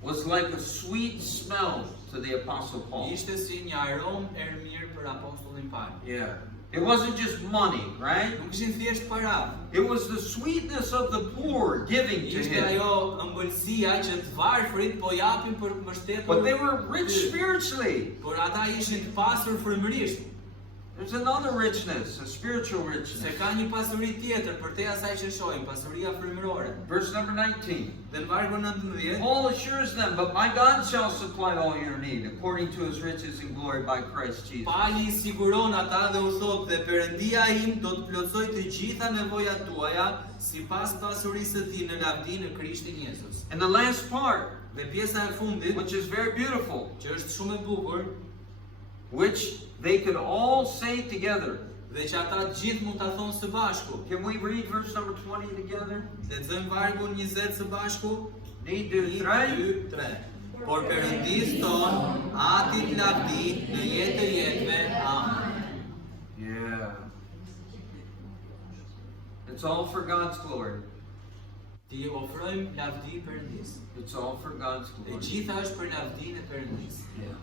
was like a sweet smell to the Apostle Paul. ishte si një aromë mirë për apostullin Paul. Yeah. It wasn't just money, right? Nuk ishin thjesht para. It was the sweetness of the poor giving to Ishte him. ajo ëmbëlsia që të varfrit po japin për të mbështetur. But they were rich spiritually. Por ata ishin të pasur frymërisht. There's another richness, a spiritual Se richness. ka një pasuri tjetër për te asaj që shohim, pasuria frymërore. Verse number 19. Dhe në vargun 19, Paul assures them, but my God shall supply all your need according to his riches and glory by Christ Jesus. Pali i siguron ata dhe u thot dhe Perëndia im do të plotësoj të gjitha nevojat tuaja sipas pasurisë së tij në lavdi në Krishtin Jezus. And the last part, Dhe pjesa e fundit, which is very beautiful, që është shumë e bukur, which they could all say together. dhe që ata të gjithë mund ta thonë së bashku. Can we read verse number 20 together? Lexojmë vargun 20 së bashku. 1, 2, 3. 2, 3. Por Perëndis ton, atit lavdi në jetë të jetëve. Amen. Yeah. It's all for God's glory. Ti ofrojmë lavdi Perëndis. It's all for God's E glory. gjitha është për lavdinë e Perëndis. Yeah.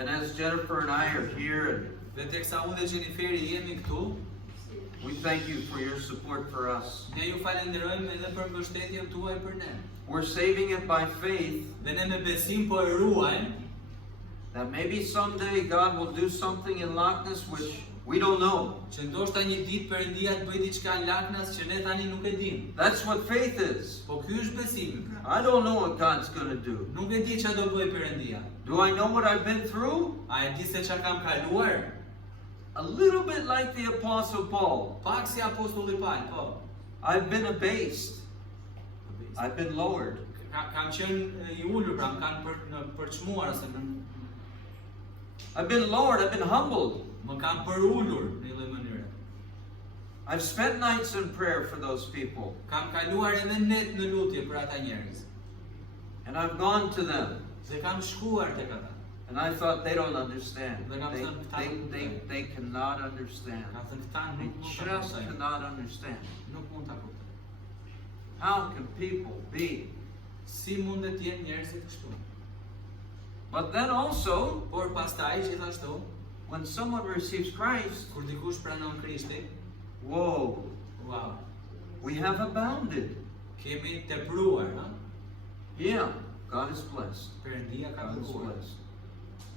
And as Jennifer and I are here, Dhe teksa unë dhe Jeniferi jemi këtu, we thank you for your support for us. ne ju falenderojmë edhe për mbështetjen tuaj për ne. We're saving it by faith Dhe ne me besim po e ruajmë that maybe someday God will do something in Lockness which we don't know. që ndoshta një ditë Perëndia të bëjë diçka në Laknas që ne tani nuk e dimë. That's what faith is. Po ky është besimi. I don't know what God's going to do. Nuk e di çfarë do bëj Perëndia. Do I know what I've been through? A e di se çka kam kaluar? A little bit like the Apostle Paul. Pak si apostulli Paul, po. I've been abased. I've been lowered. Kam qenë i ulur, pra më kanë përçmuar ose I've been lowered. I've been humbled. më kanë përulur në një lloj mënyre. I've spent nights in prayer for those people. Kam kaluar edhe net në lutje për ata njerëz. And I've gone to them. Dhe kam shkuar tek ata. And I thought they don't understand. They They cannot understand. Kam thënë këta They nuk mund ta just kuptojnë. cannot understand. Nuk mund ta kuptojnë. How can people be? Si mundet të jenë njerëzit kështu? But then also, Por pastaj gjithashtu, when someone receives Christ, kur dikush pranon Krishtin, whoa, wow, we have abounded. kemi tepruar, ha? Yeah, God is blessed. Perëndia ka God is bekuar. blessed.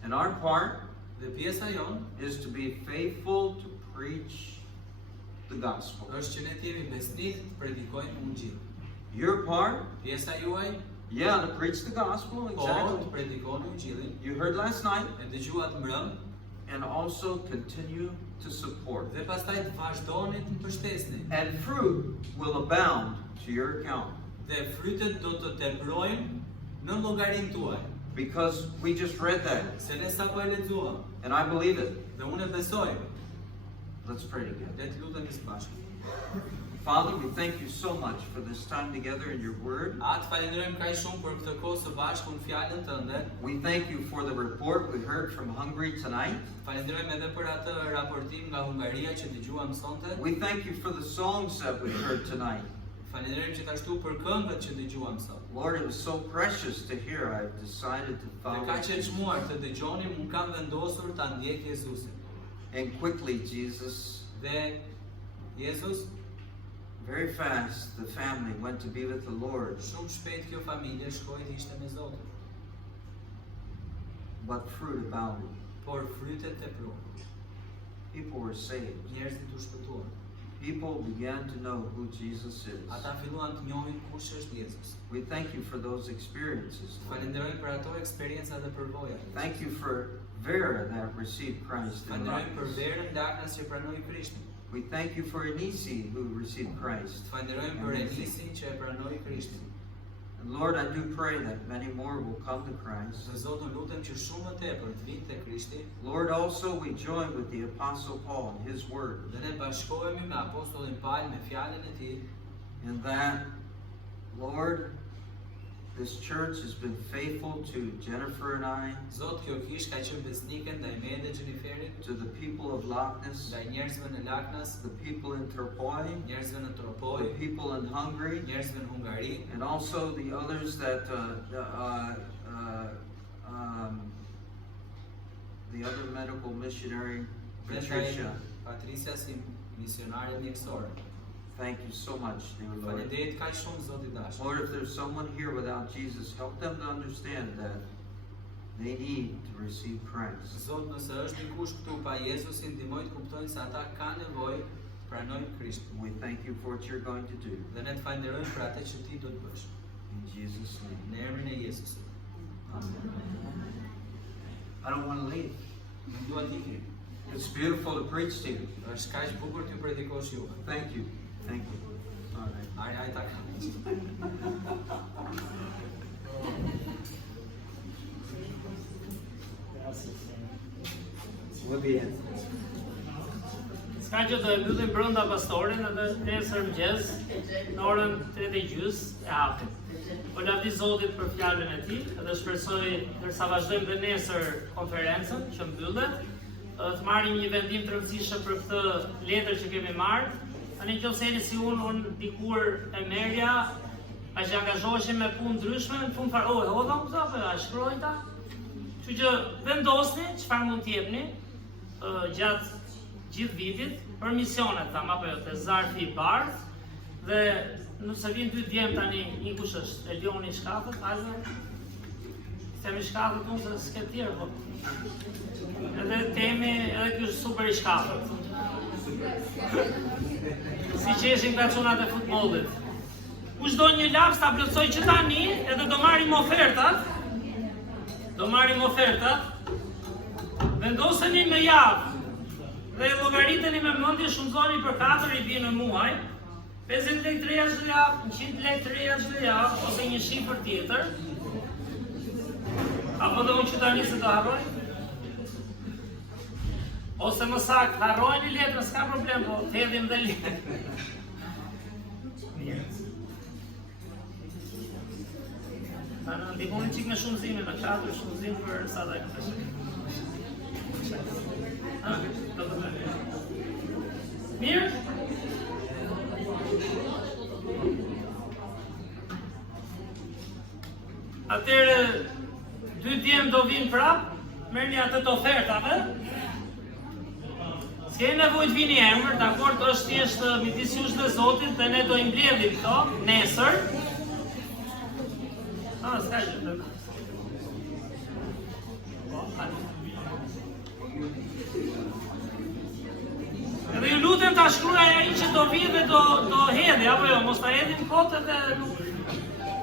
And our part Dhe pjesa jon is to be faithful to preach the gospel. është që ne të jemi besnik të predikojmë ungjillin. Your part, Pjesa juaj, yeah, to preach the gospel, po të exactly. predikoni ungjillin, You heard last night, e dëgjuat mbrëm, and also continue to support. dhe pastaj të vazhdoni të mbështesni. And fruit will abound to your account. Dhe frytet do të teprojnë në llogarinë tuaj. Because we just read that, Se ne sapo e lexuam, and I believe it. dhe unë e besoj. Let's pray together. Le të lutemi së bashku. Father, we thank you so much for this time together in your word. Atë falenderojmë kaq shumë për këtë kohë së bashku në fjalën tënde. We thank you for the report we heard from Hungary tonight. Falenderojmë edhe për atë raportim nga Hungaria që dëgjuam sonte. We thank you for the songs that we heard tonight. Falenderojmë gjithashtu për këngët që dëgjuam sot. Lord, it was so precious to hear. I've decided to Dhe follow ka që e Jesus. çmuar të dëgjonim, unë kam vendosur ta ndjek Jezusin. And quickly, Jesus, Dhe Jezus, very fast, the family went to be with the Lord. shumë shpejt kjo familje shkoi të ishte me Zotin. But fruit abounded. Por frytet tepruan. People were saved. Njerëzit u shpëtuan. People began to know who Jesus is. Ata filluan të njohin kush është Jezus. We thank you for those experiences, Lord. Falenderojmë për ato eksperienca dhe përvojat. Thank you for Vera that received Christ in Falenderojmë për life. verën Laknas që pranoi Krishtin. We thank you for Anisi who received Christ. Falenderojmë për Enisin që e pranoi Krishtin. And Lord, I do pray that many more will come to Christ. Dhe Zotun lutem që shumë më tepër të vinë te Krishti. Lord, also we join with the Apostle Paul in his word, Dhe ne bashkohemi me apostullin Paul me fjalën e tij, in that, Lord, This church has been faithful to Jennifer and I, Zot, kjo kish ka qenë besnike ndaj me dhe Gjeniferit, to the people of Lockness, ndaj njerëzve në Laknas, the people in Tropoi, njerëzve në the Tropoj, people in Hungary, njerëzve në Hungari, and also the others that the other medical missionary, dhe ndaj Patricia. Patricia si misionare mjekësore. Thank you so much, dear Lord. Faleminderit kaq shumë Zot I dashur. Lord, if there's someone here without Jesus, help them to understand that they need to receive Christ. Zot, nëse është dikush këtu pa Jezusin, ndihmoj të kuptojnë se ata kanë nevojë të pranojnë Krishtin. We thank you for what you're going to do. Dhe ne të falenderojmë për atë që ti do të bësh. In Jesus' name. Në emrin e Jezusit. I don't want to leave. Nuk dua të ikim. It's beautiful to preach to you. Është kaq bukur t'ju predikosh juve. Thank you. Thank you. All right. Ai ta kam. We'll be in. Ska që do e mbyllim brenda pastorin edhe nesër mëngjes në orën 3:30 e hapit. Po lavdi Zotit për fjalën e tij dhe shpresoj ndërsa vazhdojmë dhe nesër konferencën që mbyllet, të marrim një vendim të rëndësishëm për këtë letër që kemi marrë. Tani nëse jeni si unë dikur e merja, a që angazhoheshim me punë ndryshme, në fund fare, hodha këta, apo a shkruajnë ta? Kështu që vendosni çfarë mund t'jepni gjatë gjithë vitit për misionet tam apo jo te zarfi I bardh dhe nëse vjen ty djem tani një kush është Elioni Shkafët, hajde. Themi Shkafët unë se s'ke tjerë po. Edhe temi edhe ky është super I Shkafët. Si qeshin nga çunat e futbollit. Kush do një laps ta plotësoj që tani edhe do marrim ofertat. Do marrim ofertat. Vendoseni në javë. Dhe llogariteni me mendje shumëzoni për 4 I bie në muaj. 50 lekë të reja çdo javë, 100 lekë të reja çdo javë ose një shifër tjetër. Apo do unë që tani se do harroj? Ose më saktë, harrojni letrën, s'ka problem, po të hedhim dhe letrën. Ta në ndihmoni qik me shumëzime, në 4 shumëzim për sa dhe këtë. Mirë? Atëre, 2 djemë do vinë prap, merrni atë të ofertave. S'keni nevojë të vini emër, dakord, është thjesht midis jush dhe Zotit dhe ne do I mbledhim këto nesër. S'ka gjë. Edhe ju lutem ta shkruaj ai që do vi dhe do hedhi, apo jo, mos ta hedhim kot edhe nuk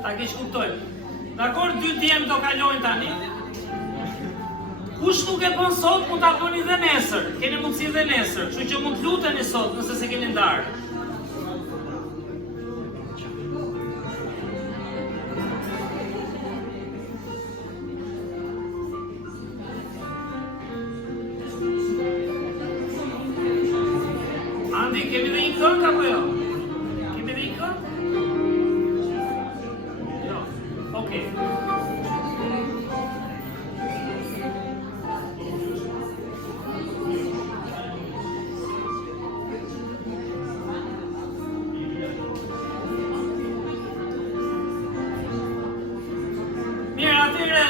ta keq kuptojmë. Dakor, 2 djemë do kalojnë tani. Kush nuk e bën sot mund ta bëni dhe nesër. Keni mundësi dhe nesër, kështu që mund të luteni sot nëse se keni ndarë. Andi, kemi dhe një këngë apo jo? Kemi dhe një këngë? Jo, okej. Mirë, atëre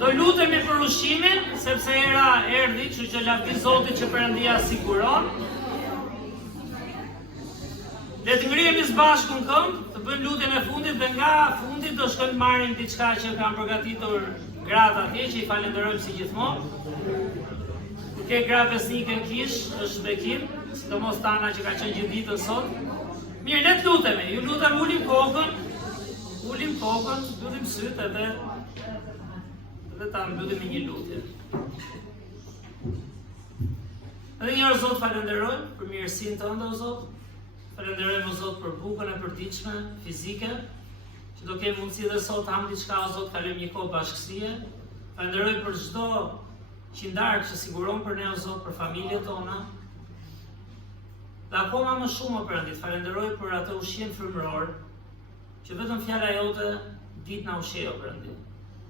do lutemi për ushqimin, sepse era erdhi, kështu që lavdi Zotit që Perëndia siguron. Le të ngrihemi së bashku në këmbë, të bëjmë lutjen e fundit dhe nga fundit do shkojmë marrim diçka që kanë përgatitur gratë atje, që I falenderojmë si gjithmonë. Ke gra besnike në kish, është bekim, sidomos Tana që ka qenë gjithë ditën sot. Mirë, le të lutemi, ju lutem ulim kokën, mbyllim sytë edhe ta mbyllim me një lutje. Edhe një herë Zot falenderojmë për mirësinë tënde o Zot. Falenderojmë o Zot për bukën e përditshme, fizike, që do kemi mundësi dhe sot ham diçka o Zot, kalojmë një kohë bashkësie. Falenderojmë për çdo qindarë që siguron për ne o Zot, për familjet tona. Dhe akoma më shumë o Perëndit, falenderoj për atë ushqim frymëror, që vetëm fjala jote ditë na ushqejo Perëndi.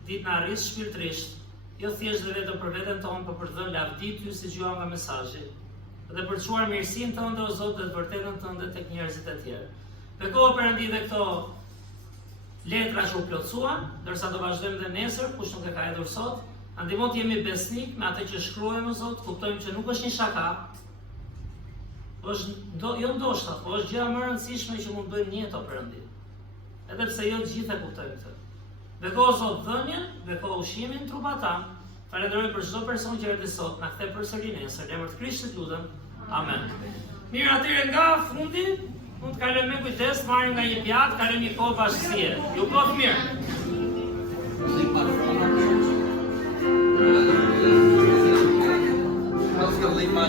Ditë na arris shpirtërisht, jo thjesht dhe vetëm për veten tonë, por për të dhënë lavdi ty si gjua nga mesazhi. Dhe për të çuar mirësinë tënde o Zot dhe të vërtetën tënde tek njerëzit e tjerë. Bekoho Perëndi dhe këto letra që u plotësuan, ndërsa do vazhdojmë dhe nesër, kush nuk e ka hedhur sot, na ndihmo të jemi besnik me atë që shkruajmë o Zot, kuptojmë që nuk është një shaka, është jo ndoshta, po është gjëja më e rëndësishme që mund të bëjmë në jetë o Perëndi. Edhe pse jo të gjithë e kuptojmë këtë. Bekoho Zot dhënien, bekoho ushqimin trupat tanë. Falenderoj për çdo person që erdhi sot, na kthe përsëri nesër. Në emër të Krishtit lutem. Amen. Mirë, atëherë nga fundi mund të kalojmë me kujdes, marrim nga një pjatë, kalojmë një kohë bashkësie. Ju kohë mirë. I was gonna leave my